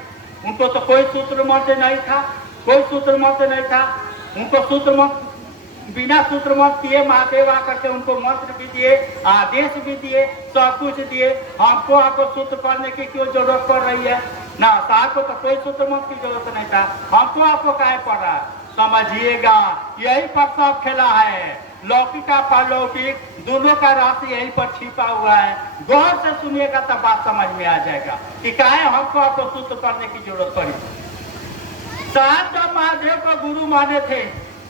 उनको तो कोई सूत्र मंत्र नहीं था, कोई सूत्र मंत्र नहीं था। उनको सूत्र मंत्र, बिना सूत्र मंत्र किए महादेव आकर के उनको मंत्र भी दिए, आदेश भी दिए, सब कुछ दिए। हमको आपको सूत्र पढ़ने की क्यों जरूरत पड़ रही है ना? साहब को तो कोई सूत्र मंत्र की जरूरत नहीं था, हमको आपको काहे पड़ रहा है? समझिएगा, यही पर सब खेला है, लौकिक का परलौकिक दोनों का राशि यहीं पर छिपा हुआ है। गौर से सुनिएगा तब बात समझ में आ जाएगा कि काहे हमको आपको सूत्र करने की जरूरत पड़ी। साहब जब महादेव को गुरु माने थे,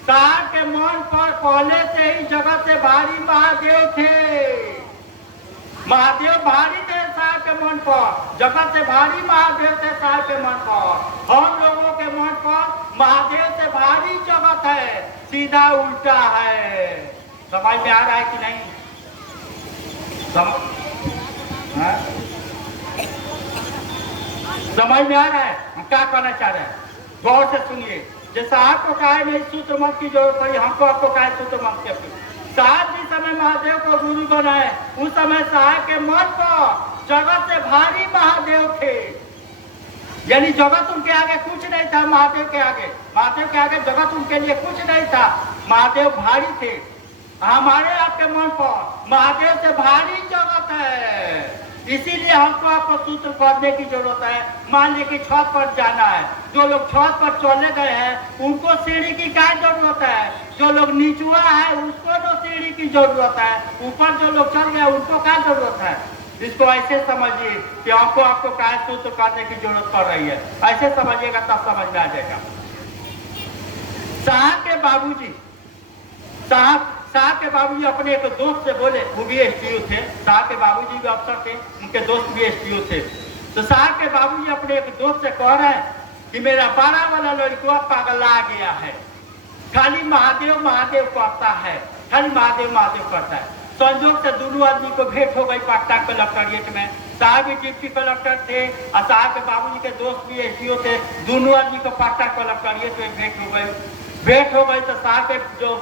साहब के मन पर पहले से ही जगत से भारी महादेव थे। महादेव भारी थे साहब के मन पर, जगत से भारी महादेव थे साहब के मन पर। हम लोगों के मन पर महादेव से भारी जगत है, सीधा उल्टा है। समझ में आ रहा है कि नहीं? समझ में आ रहा है हम क्या कहना चाह रहे हैं? गौर से सुनिए। जैसा आपको कहा नहीं सूत्र मंत्र की जरूरत पड़ी, हमको आपको कहा सूत्र मंत्र की। साहब जिस समय महादेव को गुरु बनाए उस समय साहब के मन पर जगत से भारी महादेव थे, यानी जगत उनके आगे कुछ नहीं था। महादेव के आगे जगत उनके लिए कुछ नहीं था। महादेव भारी थे। हमारे आपके मन पर महादेव से भारी जगत है, इसीलिए हमको आपको सूत्र करने की जरूरत है। मान लीजिए कि छत पर जाना है, जो लोग छत पर चले गए हैं उनको सीढ़ी की क्या जरूरत है? जो लोग नीचुआ है उसको तो सीढ़ी की जरूरत है, ऊपर जो लोग चल गए उनको क्या जरूरत है? इसको ऐसे समझिए कि हमको आपको क्या सूत्र करने की जरूरत पड़ रही है। ऐसे समझिएगा तब समझ में आ जाएगा। साहब के बाबूजी अपने एक दोस्त से बोले, वो भी एसटीओ थे। साहब के बाबूजी भी अफसर थे, उनके दोस्त भी एसटीओ थे। तो साहब के बाबूजी अपने एक दोस्त से कह रहे हैं कि मेरा 12 वाला लड़का पागला गया है, खाली महादेव महादेव करता है, खाली महादेव महादेव करता है। संजोग से दोनों आदमी को भेंट हो गई पटना कलेक्ट्रेट में। साहब भी डिप्टी कलेक्टर थे और साहब के बाबूजी के दोस्त भी एसटीओ थे। दोनों आदमी को पटना कलेक्ट्रेट में भेंट हो गई। तो साहब के जो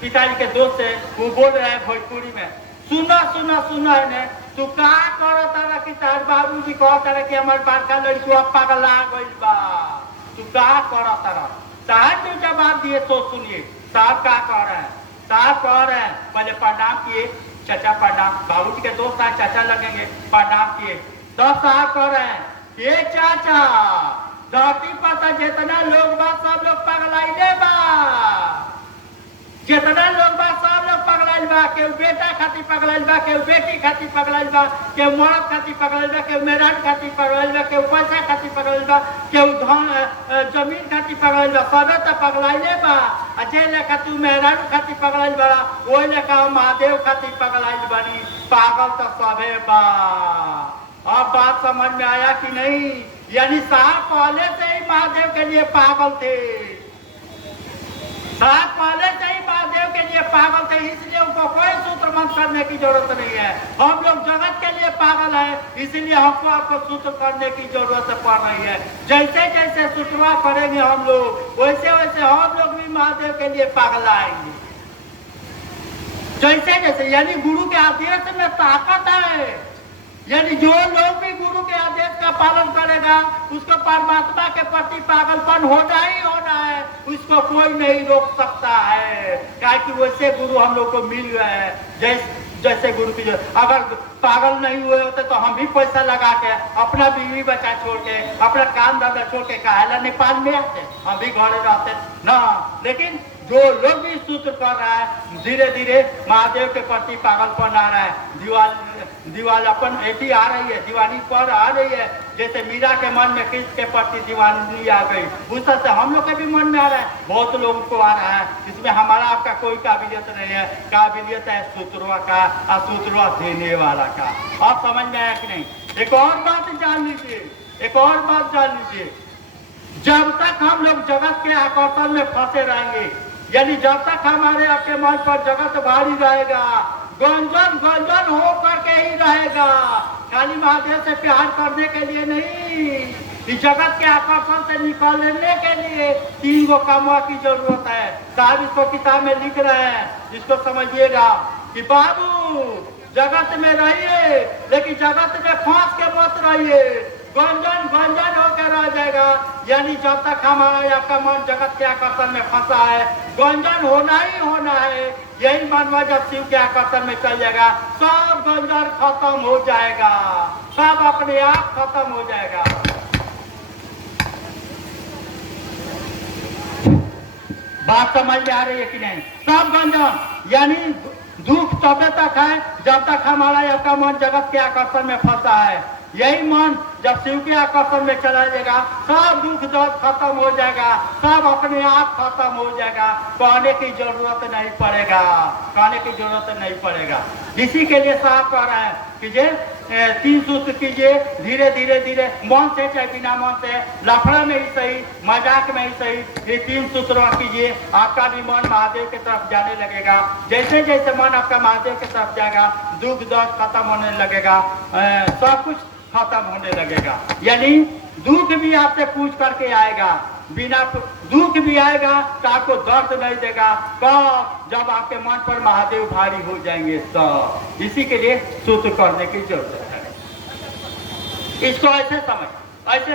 पिताजी के दोस्त है वो बोल रहे हैं भोजपुरी में, सुना है तू का करो तारा कि तार बाबूजी कहो तारा कि हमारे बड़का लड़का पागला गइल बा, तू का करो तारा? साहब जो जवाब दिए तो सुनिए। साहब क्या कह रहे हैं? साहब कह रहे हैं पहले प्रणाम किए, चाचा प्रणाम। बाबूजी के दोस्त आए, चाचा लगेंगे, प्रणाम किए। तो साहब कह रहे हैं ये चाचा धरती पर जितना लोग बा सब लोग पगलाइले बा, जितना लोग बा सब लोग पगलाइल बा। केहू बेटा खातिर पगलाइल बा, केहू बेटी खातिर पगलाइल बा, केहू मर्द खातिर पगलाइल बा, केहू मेहरान खातिर पगलाइल बा, केहू पैसा खातिर पगलाइल बा, केहू धन जमीन खातिर पगलाइल बा। सबे तो पगलाइले बा। जे लेखा तू मेहरान खातिर पगलाइल बा वही लेखा महादेव खातिर पगलाइल बानी। पागल तो सबे बा। अब बात समझ में आया कि नहीं? यानी साहब पहले से ही महादेव के लिए पागल थे। साहब पहले से ही महादेव के लिए पागल थे, इसलिए उनको कोई सूत्र मंत्र करने की जरूरत नहीं है। हम लोग जगत के लिए पागल है, इसलिए हमको आपको सूत्र करने की जरूरत पड़ रही है। जैसे जैसे सूत्रवा करेंगे हम लोग वैसे वैसे हम लोग भी महादेव के लिए पागल आएंगे। जैसे जैसे यानी गुरु के आदेश में ताकत है, यानी जो लोग भी गुरु के आदेश का पालन करेगा उसको परमात्मा के प्रति पागलपन होना ही होना है, उसको कोई नहीं रोक सकता है। क्या कि वैसे गुरु हम लोग को मिल गए हैं। जैसे गुरु की अगर पागल नहीं हुए होते तो हम भी पैसा लगा के अपना बीवी बच्चा छोड़ के अपना काम धंधा छोड़ के काहेला नेपाल में आते, हम भी घर रहते ना। लेकिन जो लोग भी सूत्र कर रहा है धीरे धीरे महादेव के प्रति पागलपन आ रहा है। दीवानापन ऐसी आ रही है, दीवानी पर आ रही है। जैसे मीरा के मन में कृष्ण के प्रति दीवानी आ गई, उस तरह से हम लोग के भी मन में आ रहा है, बहुत लोगों को आ रहा है। इसमें हमारा आपका कोई काबिलियत नहीं है, काबिलियत है सूत्रों का और सूत्रों देने वाला का। आप समझ में आया कि नहीं? एक और बात जान लीजिए, जब तक हम लोग जगत के आकर्षण में फंसे रहेंगे, यानी जब तक हमारे आपके मन पर जगत भारी रहेगा, गंजन हो करके ही रहेगा, खाली महादेव से प्यार करने के लिए नहीं, इस जगत के आकर्षण से निकलने के लिए 3 गो कामों की जरूरत है। साहब इसको किताब में लिख रहे हैं, इसको समझिएगा कि बाबू जगत में रहिए लेकिन जगत में फंस के मत रहिए, गंजन होकर रह जाएगा। यानी जब तक हमारा आपका मन जगत के आकर्षण में फंसा है, गंजन होना ही होना है। यही मनवा जब शिव के आकर्षण में चल जाएगा, सब गंजन खत्म हो जाएगा, सब अपने आप खत्म हो जाएगा। बात समझ में आ रही है कि नहीं? सब गंजन, यानी दुख तब तक है जब तक हमारा आपका मन जगत के आकर्षण में फंसा है। यही मन जब शिव के आकर्षण में चला जाएगा, सब दुख दर्द खत्म हो जाएगा, सब अपने आप खत्म हो जाएगा, कहने की जरूरत नहीं पड़ेगा, कहने की जरूरत नहीं पड़ेगा। इसी के लिए साहब कह रहे हैं कीजिए, 3 सूत्र कीजिए, धीरे धीरे धीरे, मन से चाहे बिना मन से, लफड़ा में ही सही, मजाक में ही सही, ये 3 सूत्र कीजिए, आपका भी मन महादेव की तरफ जाने लगेगा। जैसे जैसे मन आपका महादेव की तरफ जाएगा, दुख दर्द खत्म होने लगेगा, सब कुछ खत्म होने लगेगा। यानी दुख भी आपसे पूछ करके आएगा, बिना दुख भी आएगा तो आपको दर्द नहीं देगा, कब जब आपके मन पर महादेव भारी हो जाएंगे। तो इसी के लिए सूत्र करने की जरूरत है। इसको ऐसे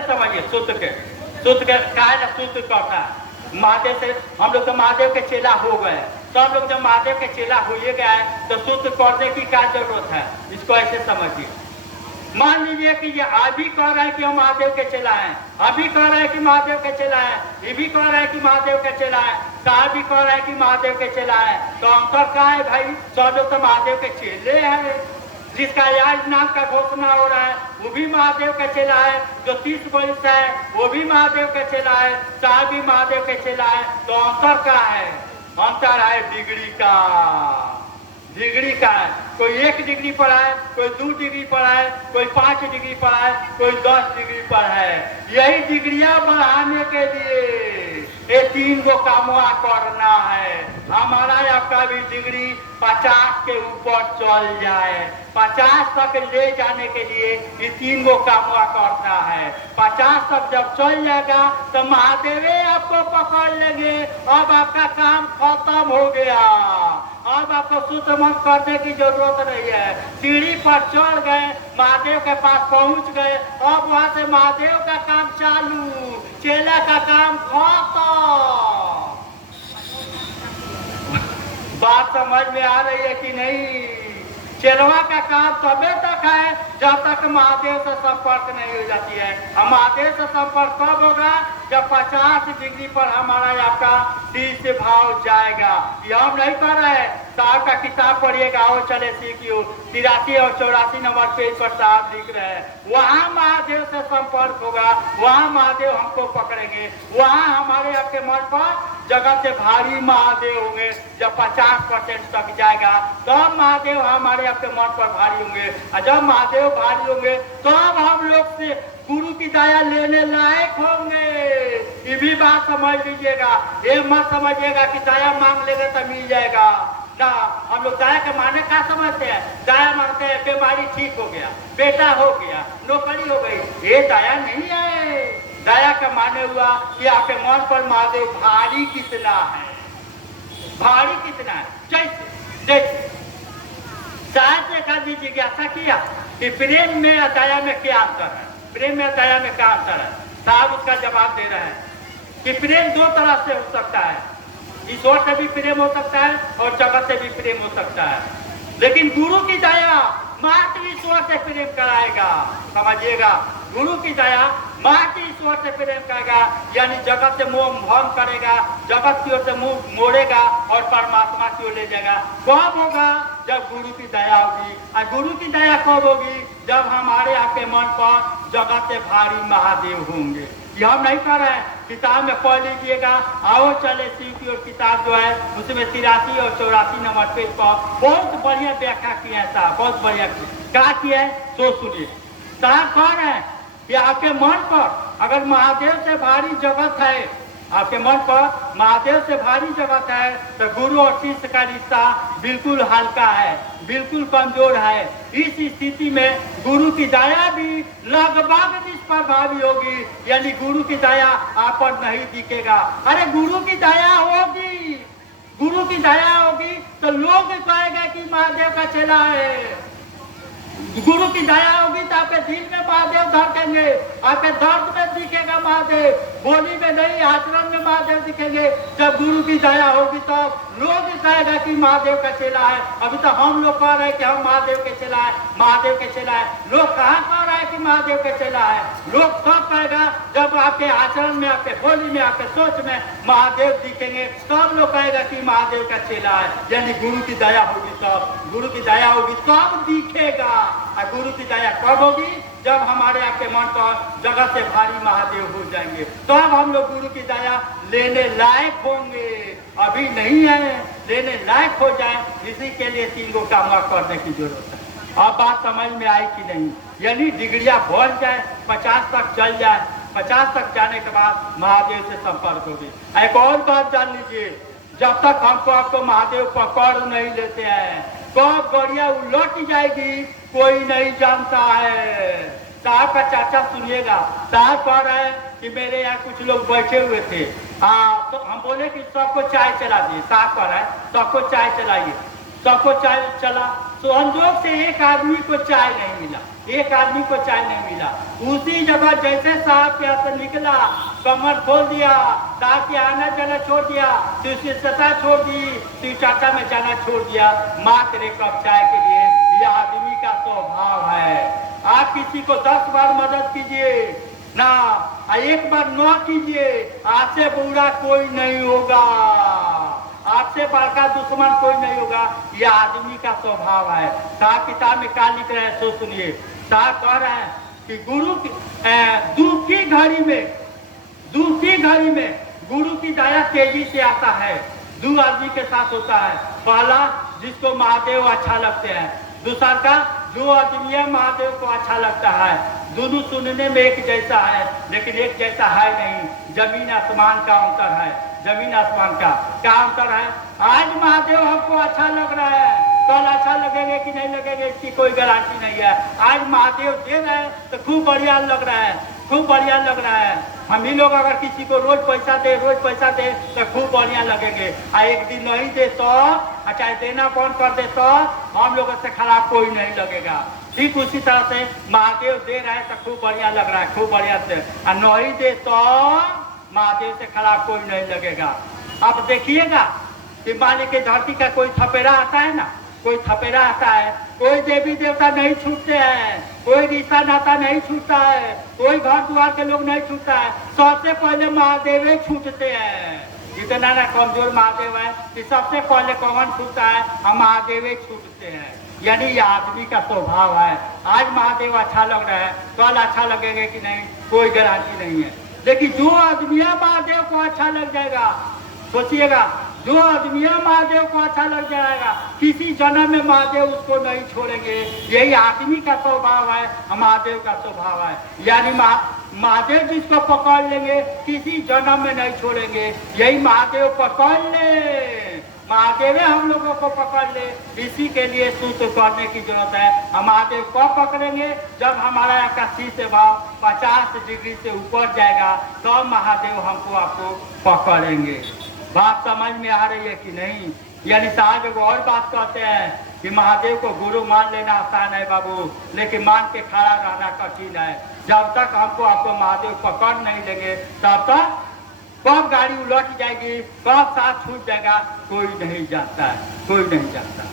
समझिए, सूत्र के काहे ना सूत्र करता है। महादेव से हम लोग तो महादेव के चेला हो गए, सब लोग जब महादेव के चेला हो गए तो सूत्र करने की क्या जरूरत है? इसको ऐसे समझिए। मान लीजिए कि ये अभी कह रहा है कि हम महादेव के चेला हैं, अभी कह रहा है कि महादेव के चेला है, ये भी कह रहा है कि महादेव के चेला है, साहब भी कह रहा है कि महादेव के चेला है। तो अंतर क्या है भाई? सब लोग तो महादेव के चेले हैं। जिसका आज नाम का घोषणा हो रहा है वो भी महादेव का चेला है, जो 30 वर्ष है वो भी महादेव का चेला है, साहब भी महादेव के चेला है। तो अंतर क्या है? अंतर है डिग्री का। कोई 1 डिग्री पर है, कोई 2 डिग्री पर है, कोई 5 डिग्री पर है, कोई 10 डिग्री पर है। यही डिग्रियां बढ़ाने के लिए ये 3 गो कामवा करना है। हमारा आपका भी डिग्री 50 के ऊपर चल जाए, 50 तक ले जाने के लिए ये 3 गो कामवा करना है। 50 तक जब चल जाएगा तो महादेव आपको पकड़ लेंगे, अब आपका काम खत्म हो गया, अब आपको शुद्ध मन करने की जरूरत नहीं है। सीढ़ी पर चढ़ गए, महादेव के पास पहुंच गए, अब वहां से महादेव का काम चालू, चेला का काम खत्म। बात समझ में आ रही है कि नहीं? चेलवा का काम तबे तक है जब तक महादेव से संपर्क नहीं हो जाती है। हम महादेव से संपर्क कब होगा? जब 50 डिग्री पर हमारा आपका तीस भाव जाएगा। ये हम नहीं कर रहे हैं। साहब का किताब पढ़िएगा, आओ चले सीखियो, 83 और 84 नंबर पेज पर साहब लिख रहे हैं। वहाँ महादेव से संपर्क होगा, वहाँ महादेव हमको पकड़ेंगे, वहाँ हमारे आपके मन पर जगत से भारी महादेव होंगे। जब 50% तक जाएगा तब महादेव हमारे आपके मन पर भारी होंगे, और जब महादेव भारी होंगे तब हम लोग से गुरु की दया लेने लायक होंगे। ये भी बात समझ लीजिएगा, ये मत समझिएगा कि दया मांग लेंगे तो मिल जाएगा ना। हम लोग दया के माने क्या समझते हैं? दया मांगते हैं बीमारी ठीक हो गया, बेटा हो गया, नौकरी हो गई, ये दया नहीं है। दया का माने हुआ कि आपके मन पर महादेव भारी कितना है, भारी कितना है। जैसे शायद देखा जी जिज्ञासा किया कि प्रेम में और दया में क्या अंतर है, प्रेम में दया में क्या अंतर है? साहब उसका जवाब दे रहे हैं कि प्रेम 2 तरह से हो सकता है, ईश्वर से भी प्रेम हो सकता है और जगत से भी प्रेम हो सकता है। लेकिन गुरु की दया मात्र ईश्वर से प्रेम कराएगा। समझिएगा, गुरु की दया मात्र ईश्वर से प्रेम करेगा, यानी जगत से मोह भंग करेगा, जगत की ओर से मुंह मोड़ेगा और परमात्मा की ओर ले जाएगा। कब होगा? जब गुरु की दया होगी। और गुरु की दया कब होगी? जब हमारे आपके मन पर जगत से भारी महादेव होंगे। ये हम नहीं कर रहे हैं, किताब में पढ़ लीजिएगा, आओ चले शिव की ओर किताब जो है उसमें 83 और 84 नंबर पेज पर बहुत बढ़िया व्याख्या किया है साहब, बहुत बढ़िया क्या किया है तो सुनिए। साहब कह रहे हैं कि आपके मन पर अगर महादेव से भारी जगत है, आपके मन पर महादेव से भारी जगत है, तो गुरु और शिष्य का रिश्ता बिल्कुल हल्का है, बिल्कुल कमजोर है। इस स्थिति में गुरु की दया भी लगभग निष्प्रभावी होगी, यानी गुरु की दया आप पर नहीं दिखेगा। अरे गुरु की दया होगी, गुरु की दया होगी तो लोग कहेंगे कि महादेव का चेला है। गुरु की दया होगी तो आपके दिल में महादेव धड़केंगे, आपके दर्द में दिखेगा महादेव, बोली में नहीं आचरण में महादेव दिखेंगे। जब गुरु की दया होगी तो लोग कहेगा कि महादेव का चेला है। अभी तो हम लोग कह रहे हैं कि हम महादेव के चेला है, महादेव के चेला है। लोग कहाँ कह रहे हैं कि महादेव के चेला है? लोग कब कहेगा? जब आपके आचरण में, आपके बोली में, आपके सोच में महादेव दिखेंगे, तब लोग कहेगा कि महादेव का चेला है। यानी गुरु की दया होगी तब, गुरु की दया होगी तब दिखेगा। और गुरु की दया कब होगी? जब हमारे आपके मन पर जगत से भारी महादेव हो जाएंगे, तब हम लोग गुरु की दया लेने लायक होंगे। अभी नहीं है, लेने लायक हो जाए, इसी के लिए 3 गो काम करने की जरूरत है। अब बात समझ में आई कि नहीं? यानी डिग्रियां बढ़ जाए, 50 तक चल जाए, 50 तक जाने के बाद महादेव से संपर्क होगी। एक और बात जान लीजिए, जब तक हमको आपको महादेव पकड़ नहीं लेते हैं, कब गड़िया उलट जाएगी कोई नहीं जानता है। साहब का चाचा सुनिएगा, साहब कह रहे हैं कि मेरे यहाँ कुछ लोग बैठे हुए थे, तो हम बोले कि सबको चाय चला दिए। साहब कह रहे हैं सबको चाय चलाइए, सबको चाय चला। संजोग से एक आदमी को चाय नहीं मिला, एक आदमी को चाय नहीं मिला। उसी जगह जैसे साहब के हाथ निकला, कमर खोल दिया, साहब के आना जाना छोड़ दिया, सता छोड़ दी, चाचा में जाना छोड़ दिया, मात्र एक कप चाय के लिए। यह आदमी का स्वभाव है। आप किसी को 10 बार मदद कीजिए ना, एक बार न कीजिए, आपसे बुरा कोई नहीं होगा, आपसे बड़का दुश्मन कोई नहीं होगा। यह आदमी का स्वभाव है। साहब किताब में क्या लिख रहे हैं सो सुनिए। साहब कह रहे हैं कि गुरु की दुख की घड़ी में, दुख की घड़ी में गुरु की दया तेजी से आता है। 2 आदमी के साथ होता है। पहला जिसको महादेव अच्छा लगते हैं, दूसरा का जो आदमी है महादेव को अच्छा लगता है। दोनों सुनने में एक जैसा है, लेकिन एक जैसा है नहीं। जमीन आसमान का अंतर है, जमीन आसमान का क्या अंतर है? आज महादेव हमको अच्छा लग रहा है, कल अच्छा लगेगा कि नहीं लगेगा इसकी कोई गारंटी नहीं है। आज महादेव दे रहे हैं तो खूब बढ़िया लग रहा है, खूब बढ़िया लग रहा है। हम ही लोग अगर किसी को रोज पैसा दे, रोज पैसा दे तो खूब बढ़िया लगेंगे। एक दिन नहीं दे तो, चाहे देना बंद कर दे तो हम लोगों से खराब कोई नहीं लगेगा। ठीक उसी तरह से महादेव दे रहे हैं तो खूब बढ़िया लग रहा है, खूब बढ़िया से। और नहीं दे तो महादेव से खराब कोई नहीं लगेगा। अब देखिएगा कि मान के धरती का कोई थपेरा आता है ना, कोई थपेरा आता है, कोई देवी देवता नहीं छूटते हैं, कोई रिश्ता नाता नहीं छूटता है, कोई घर द्वार के लोग नहीं छूटता है, सबसे पहले महादेव छूटते हैं। इतना ना कमजोर महादेव है कि सबसे पहले कौन छूटता है? हम महादेव छूटते हैं। यानी ये आदमी का स्वभाव है। आज महादेव अच्छा लग रहा है, कल अच्छा लगेगा कि नहीं कोई गारंटी नहीं है। लेकिन जो आदमी महादेव को अच्छा लग जाएगा, सोचिएगा, जो आदमी महादेव को अच्छा लग जाएगा, किसी जन्म में महादेव उसको नहीं छोड़ेंगे। यही आदमी का स्वभाव है, महादेव का स्वभाव है। यानी महादेव जिसको पकड़ लेंगे किसी जन्म में नहीं छोड़ेंगे। यही महादेव पकड़ ले, महादेव हम लोगों को पकड़ ले। इसी के लिए सूत्र करने की जरूरत है। हम महादेव को पकड़ेंगे जब हमारा आपका शीश भाव 50 डिग्री से ऊपर जाएगा, तो महादेव हमको आपको पकड़ेंगे। बात समझ में आ रही है कि नहीं? यानी साहब एक और बात कहते हैं कि महादेव को गुरु मान लेना आसान है बाबू, लेकिन मान के खड़ा रहना कठिन है। जब तक हमको आपको महादेव पकड़ नहीं लेंगे, तब तक कब गाड़ी उलट जाएगी, कब साथ छूट जाएगा, कोई नहीं जानता है, कोई नहीं जानता।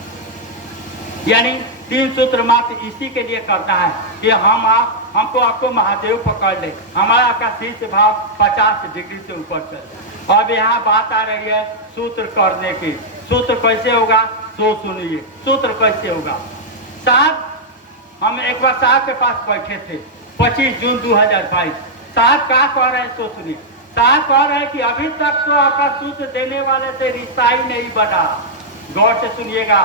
यानी 3 सूत्र मात्र इसी के लिए करना है कि हमको आपको महादेव पकड़ ले, हमारा आपका शीर्ष भाव 50 डिग्री से ऊपर चल जाए। अब यहाँ बात आ रही है सूत्र करने की। सूत्र कैसे होगा तो सुनिए। सूत्र कैसे होगा? साहब, हम एक बार साहब के पास बैठे थे 25 जून 2022। साहब क्या कह रहे हैं तो सुनिए। साहब कह रहे हैं कि अभी तक तो आपका सूत्र देने वाले से रिश्ता ही नहीं बना। गौर से सुनिएगा,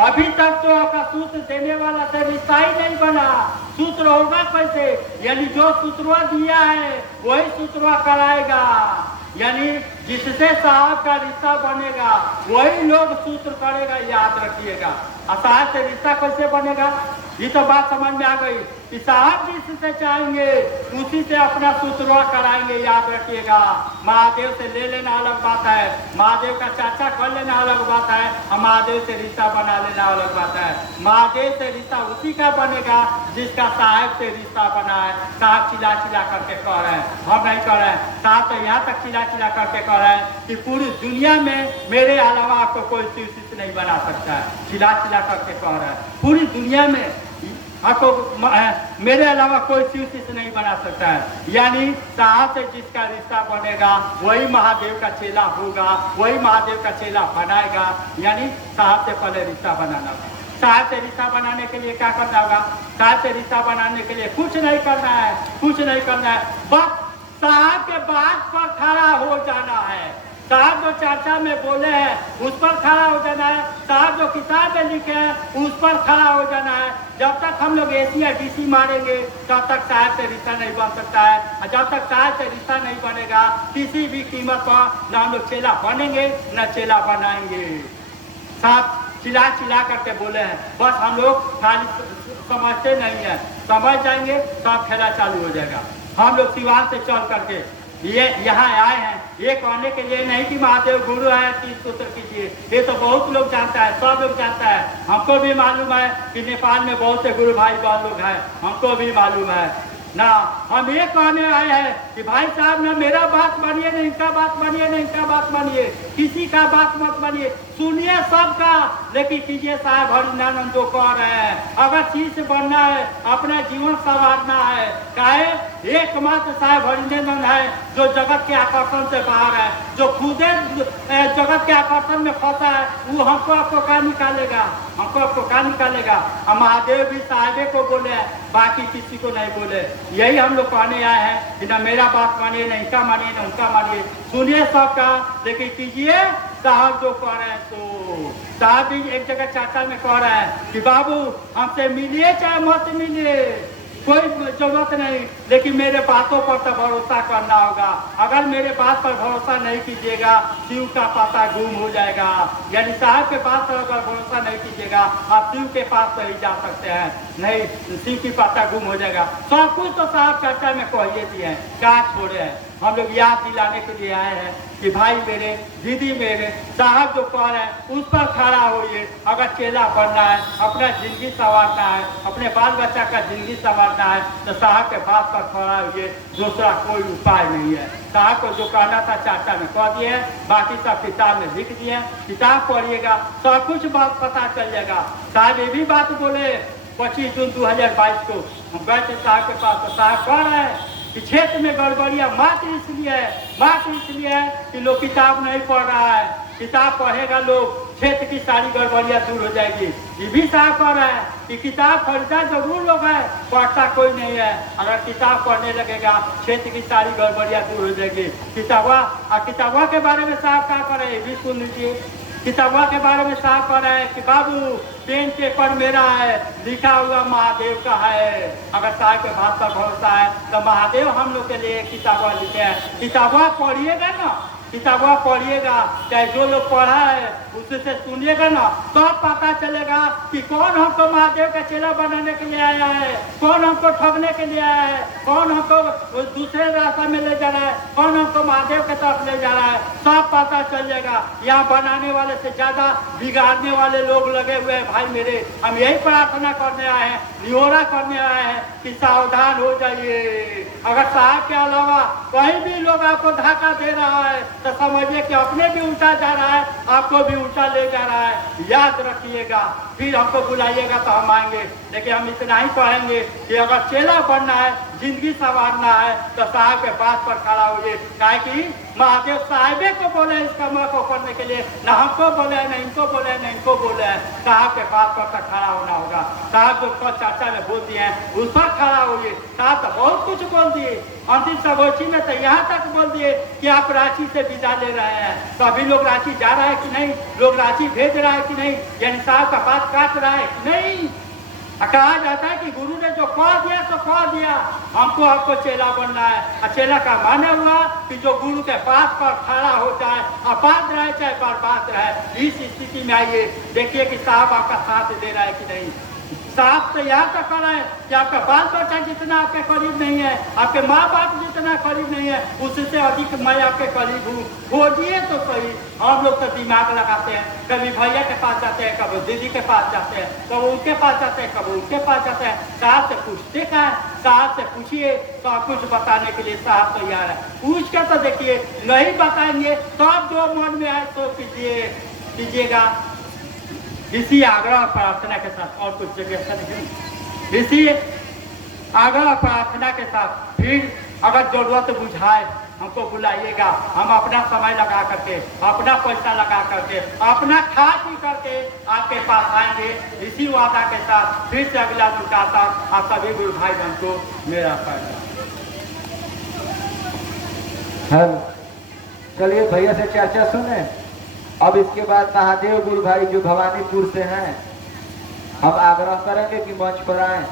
अभी तक तो आपका सूत्र देने वाला से रिश्ता ही नहीं बना। सूत्र होगा कैसे? यानी जो सूत्रवा दिया है वही सूत्रवा कराएगा। यानी जिससे साहब का रिश्ता बनेगा वही लोग सूत्र करेगा, याद रखिएगा। साहब से रिश्ता कैसे बनेगा? ये तो बात समझ में आ गई। कि साहब जिससे चाहेंगे उसी से अपना सुतरवा कराएंगे। याद रखिएगा, महादेव से ले लेना अलग बात है, महादेव का चाचा कर लेना अलग बात है, और महादेव से रिश्ता बना लेना अलग बात है। महादेव से रिश्ता उसी का बनेगा जिसका साहब से रिश्ता बना है। साहब चिल्ला चिल्ला करके कह रहे हैं, हम नहीं कह रहे हैं, साहब तो यहाँ तक चिल्ला चिल्ला करके कह रहे हैं कि पूरी दुनिया में मेरे अलावा आपको कोई शिष्य नहीं बना सकता है। चिल्ला चिल्ला करके कह रहे हैं पूरी दुनिया में आपको मेरे अलावा कोई शिष्य नहीं बना सकता है। यानी साहब से जिसका रिश्ता बनेगा वही महादेव का चेला होगा, वही महादेव का चेला बनाएगा। यानी साहब से पहले रिश्ता बनाना होगा। साहब से रिश्ता बनाने के लिए क्या करना होगा? साहब से रिश्ता बनाने के लिए कुछ नहीं करना है, कुछ नहीं करना है, बस साहब के बात पर खड़ा हो जाना है। साहब जो चर्चा में बोले हैं उस पर खड़ा हो जाना है। साहब जो किताब में लिखे हैं उस पर खड़ा हो जाना है। जब तक हम लोग एसी या डीसी मारेंगे तब तक साहब से रिश्ता नहीं बन सकता है, और जब तक साहब से रिश्ता नहीं बनेगा किसी भी कीमत पर न हम लोग चेला बनेंगे न चेला बनाएंगे। साहब चिल्ला चिल्ला करके बोले हैं, बस हम लोग खाली समझते नहीं है, समझ जाएंगे सब खेला चालू हो जाएगा। हम लोग सिवान से चल करके ये यहाँ आए हैं ये कहने के लिए नहीं कि महादेव गुरु है तीज सूत्र कीजिए, ये तो बहुत लोग जानता है, सब लोग जानता है। हमको भी मालूम है कि नेपाल में बहुत से गुरु भाई बहन लोग हैं, हमको भी मालूम है ना। हम ये कहने आए हैं कि भाई साहब ना मेरा बात मानिए न इनका बात मानिए न इनका बात मानिए, किसी का बात मत मानिए, सुनिए सबका, लेकिन कीजिए साहब हरिनानंद जो कह रहे हैं। अगर चीज बनना है, अपना जीवन संवारना है, काहे एकमात्र साहब हरिनानंद है जो जगत के आकर्षण से बाहर है, जो खुदे जगत के आकर्षण में फंसा है, वो हमको आपको क्या निकालेगा, हमको आपको क्या निकालेगा। और महादेव भी साहबे को बोले, बाकी किसी को नहीं बोले। यही हम लोग कहने आए हैं कि ना मेरा बात मानिए न इनका मानिए न उनका मानिए, सुनिए सबका, लेकिन कीजिए साहब जो कह रहे हैं। तो साहब भी एक जगह चर्चा में कह रहे हैं कि बाबू हमसे मिलिए चाहे मत मिलिए, कोई जरूरत नहीं, लेकिन मेरे बातों पर तो भरोसा करना होगा। अगर मेरे बात पर भरोसा नहीं कीजिएगा शिव का पता गुम हो जाएगा। यानी साहब के पास पर अगर भरोसा नहीं कीजिएगा आप शिव के पास तो ही जा सकते हैं, नहीं शिव की पता गुम हो जाएगा। सब कुछ तो साहब चर्चा में कहिए दिए हैं, क्या छोड़े हैं। हम लोग याद दिलाने के लिए आए हैं कि भाई मेरे, दीदी मेरे, साहब जो कह रहे हैं उस पर खड़ा होइए। अगर चेला बनना है, अपना जिंदगी संवारना है, अपने बाल बच्चा का जिंदगी संवारना है, तो साहब के बात पर खड़ा होइए, दूसरा कोई उपाय नहीं है। साहब को जो कहना था चर्चा में कह दिए, बाकी सब किताब में लिख दिए, किताब पढ़िएगा सब कुछ बात पता चल जाएगा। साहब ये भी बात बोले 25 जून 2022 को हम गए थे साहब के पास, तो साहब कह रहे हैं कि क्षेत्र में गड़बड़ियाँ मात्र इसलिए है कि लोग किताब नहीं पढ़ रहा है। किताब पढ़ेगा लोग, क्षेत्र की सारी गड़बड़ियाँ दूर हो जाएगी। ये भी साहब कह रहा है कि किताब खरीदा जरूर लोग है, पढ़ता कोई नहीं है। अगर किताब पढ़ने लगेगा क्षेत्र की सारी गड़बड़ियाँ दूर हो जाएगी। किताबा के बारे में साहब क्या कर रहे हैं भी सुन लीजिए। किताबा के बारे में साहब कह रहे हैं कि बाबू पेन पेपर मेरा है, लिखा हुआ महादेव का है। अगर साहब के बात पर भरोसा है तो महादेव हम लोग के लिए किताबा लिखे हैं। किताबा पढ़िएगा ना, किताबा पढ़िएगा, चाहे जो लोग पढ़ा है उससे सुनिएगा ना, तो पता चलेगा कि कौन हमको महादेव का चेला बनाने के लिए आया है, कौन हमको ठगने के लिए आया है, कौन हमको दूसरे रास्ते में ले जा रहा है, कौन हमको महादेव के तरफ ले जा रहा है, सब पता चल जाएगा। यहाँ बनाने वाले से ज्यादा बिगाड़ने वाले लोग लगे हुए हैं। भाई मेरे, हम यही प्रार्थना करने आए हैं, निहोरा करने आए हैं कि सावधान हो जाइए। अगर साहब के अलावा कहीं भी लोग आपको धक्का दे रहा है तो समझिए कि अपने भी उल्टा जा रहा है, आपको भी उल्टा ले जा रहा है। याद रखिएगा, फिर हमको बुलाइएगा तो हम आएंगे, लेकिन हम इतना ही कहेंगे कि अगर चेला बनना है, जिंदगी संवारना है, तो साहब के बात पर खड़ा होइए। काहे कि महादेव साहिबे को बोले इस काम को करने के लिए, न हमको बोले, न इनको बोले, न इनको बोले। साहब के बात पर तक खड़ा होना होगा। साहब जो चर्चा में बोल दिए हैं उस पर खड़ा होइए। साहब तो बहुत कुछ बोल दिए, अंतिम सबोची में तो यहाँ तक बोल दिए कि आप रांची से विदा ले रहे हैं। तो अभी लोग रांची जा रहा है कि नहीं, लोग रांची भेज रहा है कि नहीं, यानी साहब का बात काट रहा है कि नहीं। कहा जाता है कि गुरु ने जो कह दिया तो कह दिया, हमको आपको चेला बनना है। चेला का माने हुआ कि जो गुरु के पास पर खड़ा हो जाए, आबाद रहे चाहे बर्बाद रहे। इस स्थिति में आइए, देखिए कि साहब आपका साथ दे रहा है कि नहीं। साफ तैयार तो करें कि आपका बाल बच्चा जितना आपके करीब नहीं है, आपके माँ बाप जितना करीब नहीं है, उससे अधिक मैं आपके करीब हूँ। खोजिए तो सही। हम लोग तो दिमाग लगाते हैं, कभी भैया के पास जाते हैं, कभी दीदी के पास जाते हैं, कभी उनके पास जाते हैं, कभी उनके पास जाते हैं। साहब से पूछते का है, साहब से पूछिए, सब कुछ बताने के लिए साहब तैयार है। पूछ के तो देखिए, नहीं बताएंगे तो आप जो मन में आए तो कीजिएगा। इसी आग्रह प्रार्थना के साथ, और कुछ जगह नहीं, इसी आग्रह प्रार्थना के साथ फिर अगर जरूरत बुझाए हमको बुलाइएगा। हम अपना समय लगा करके, अपना पैसा लगा करके, अपना खा पी करके आपके पास आएंगे। इसी वादा के साथ फिर से अगला मुलाकात आप सभी गुरु भाई बहन को मेरा पैसा। हम चलिए भैया से चर्चा सुने। अब इसके बाद महादेव गुरु भाई जो भवानीपुर से हैं, हम आग्रह करेंगे कि मंच पर आए।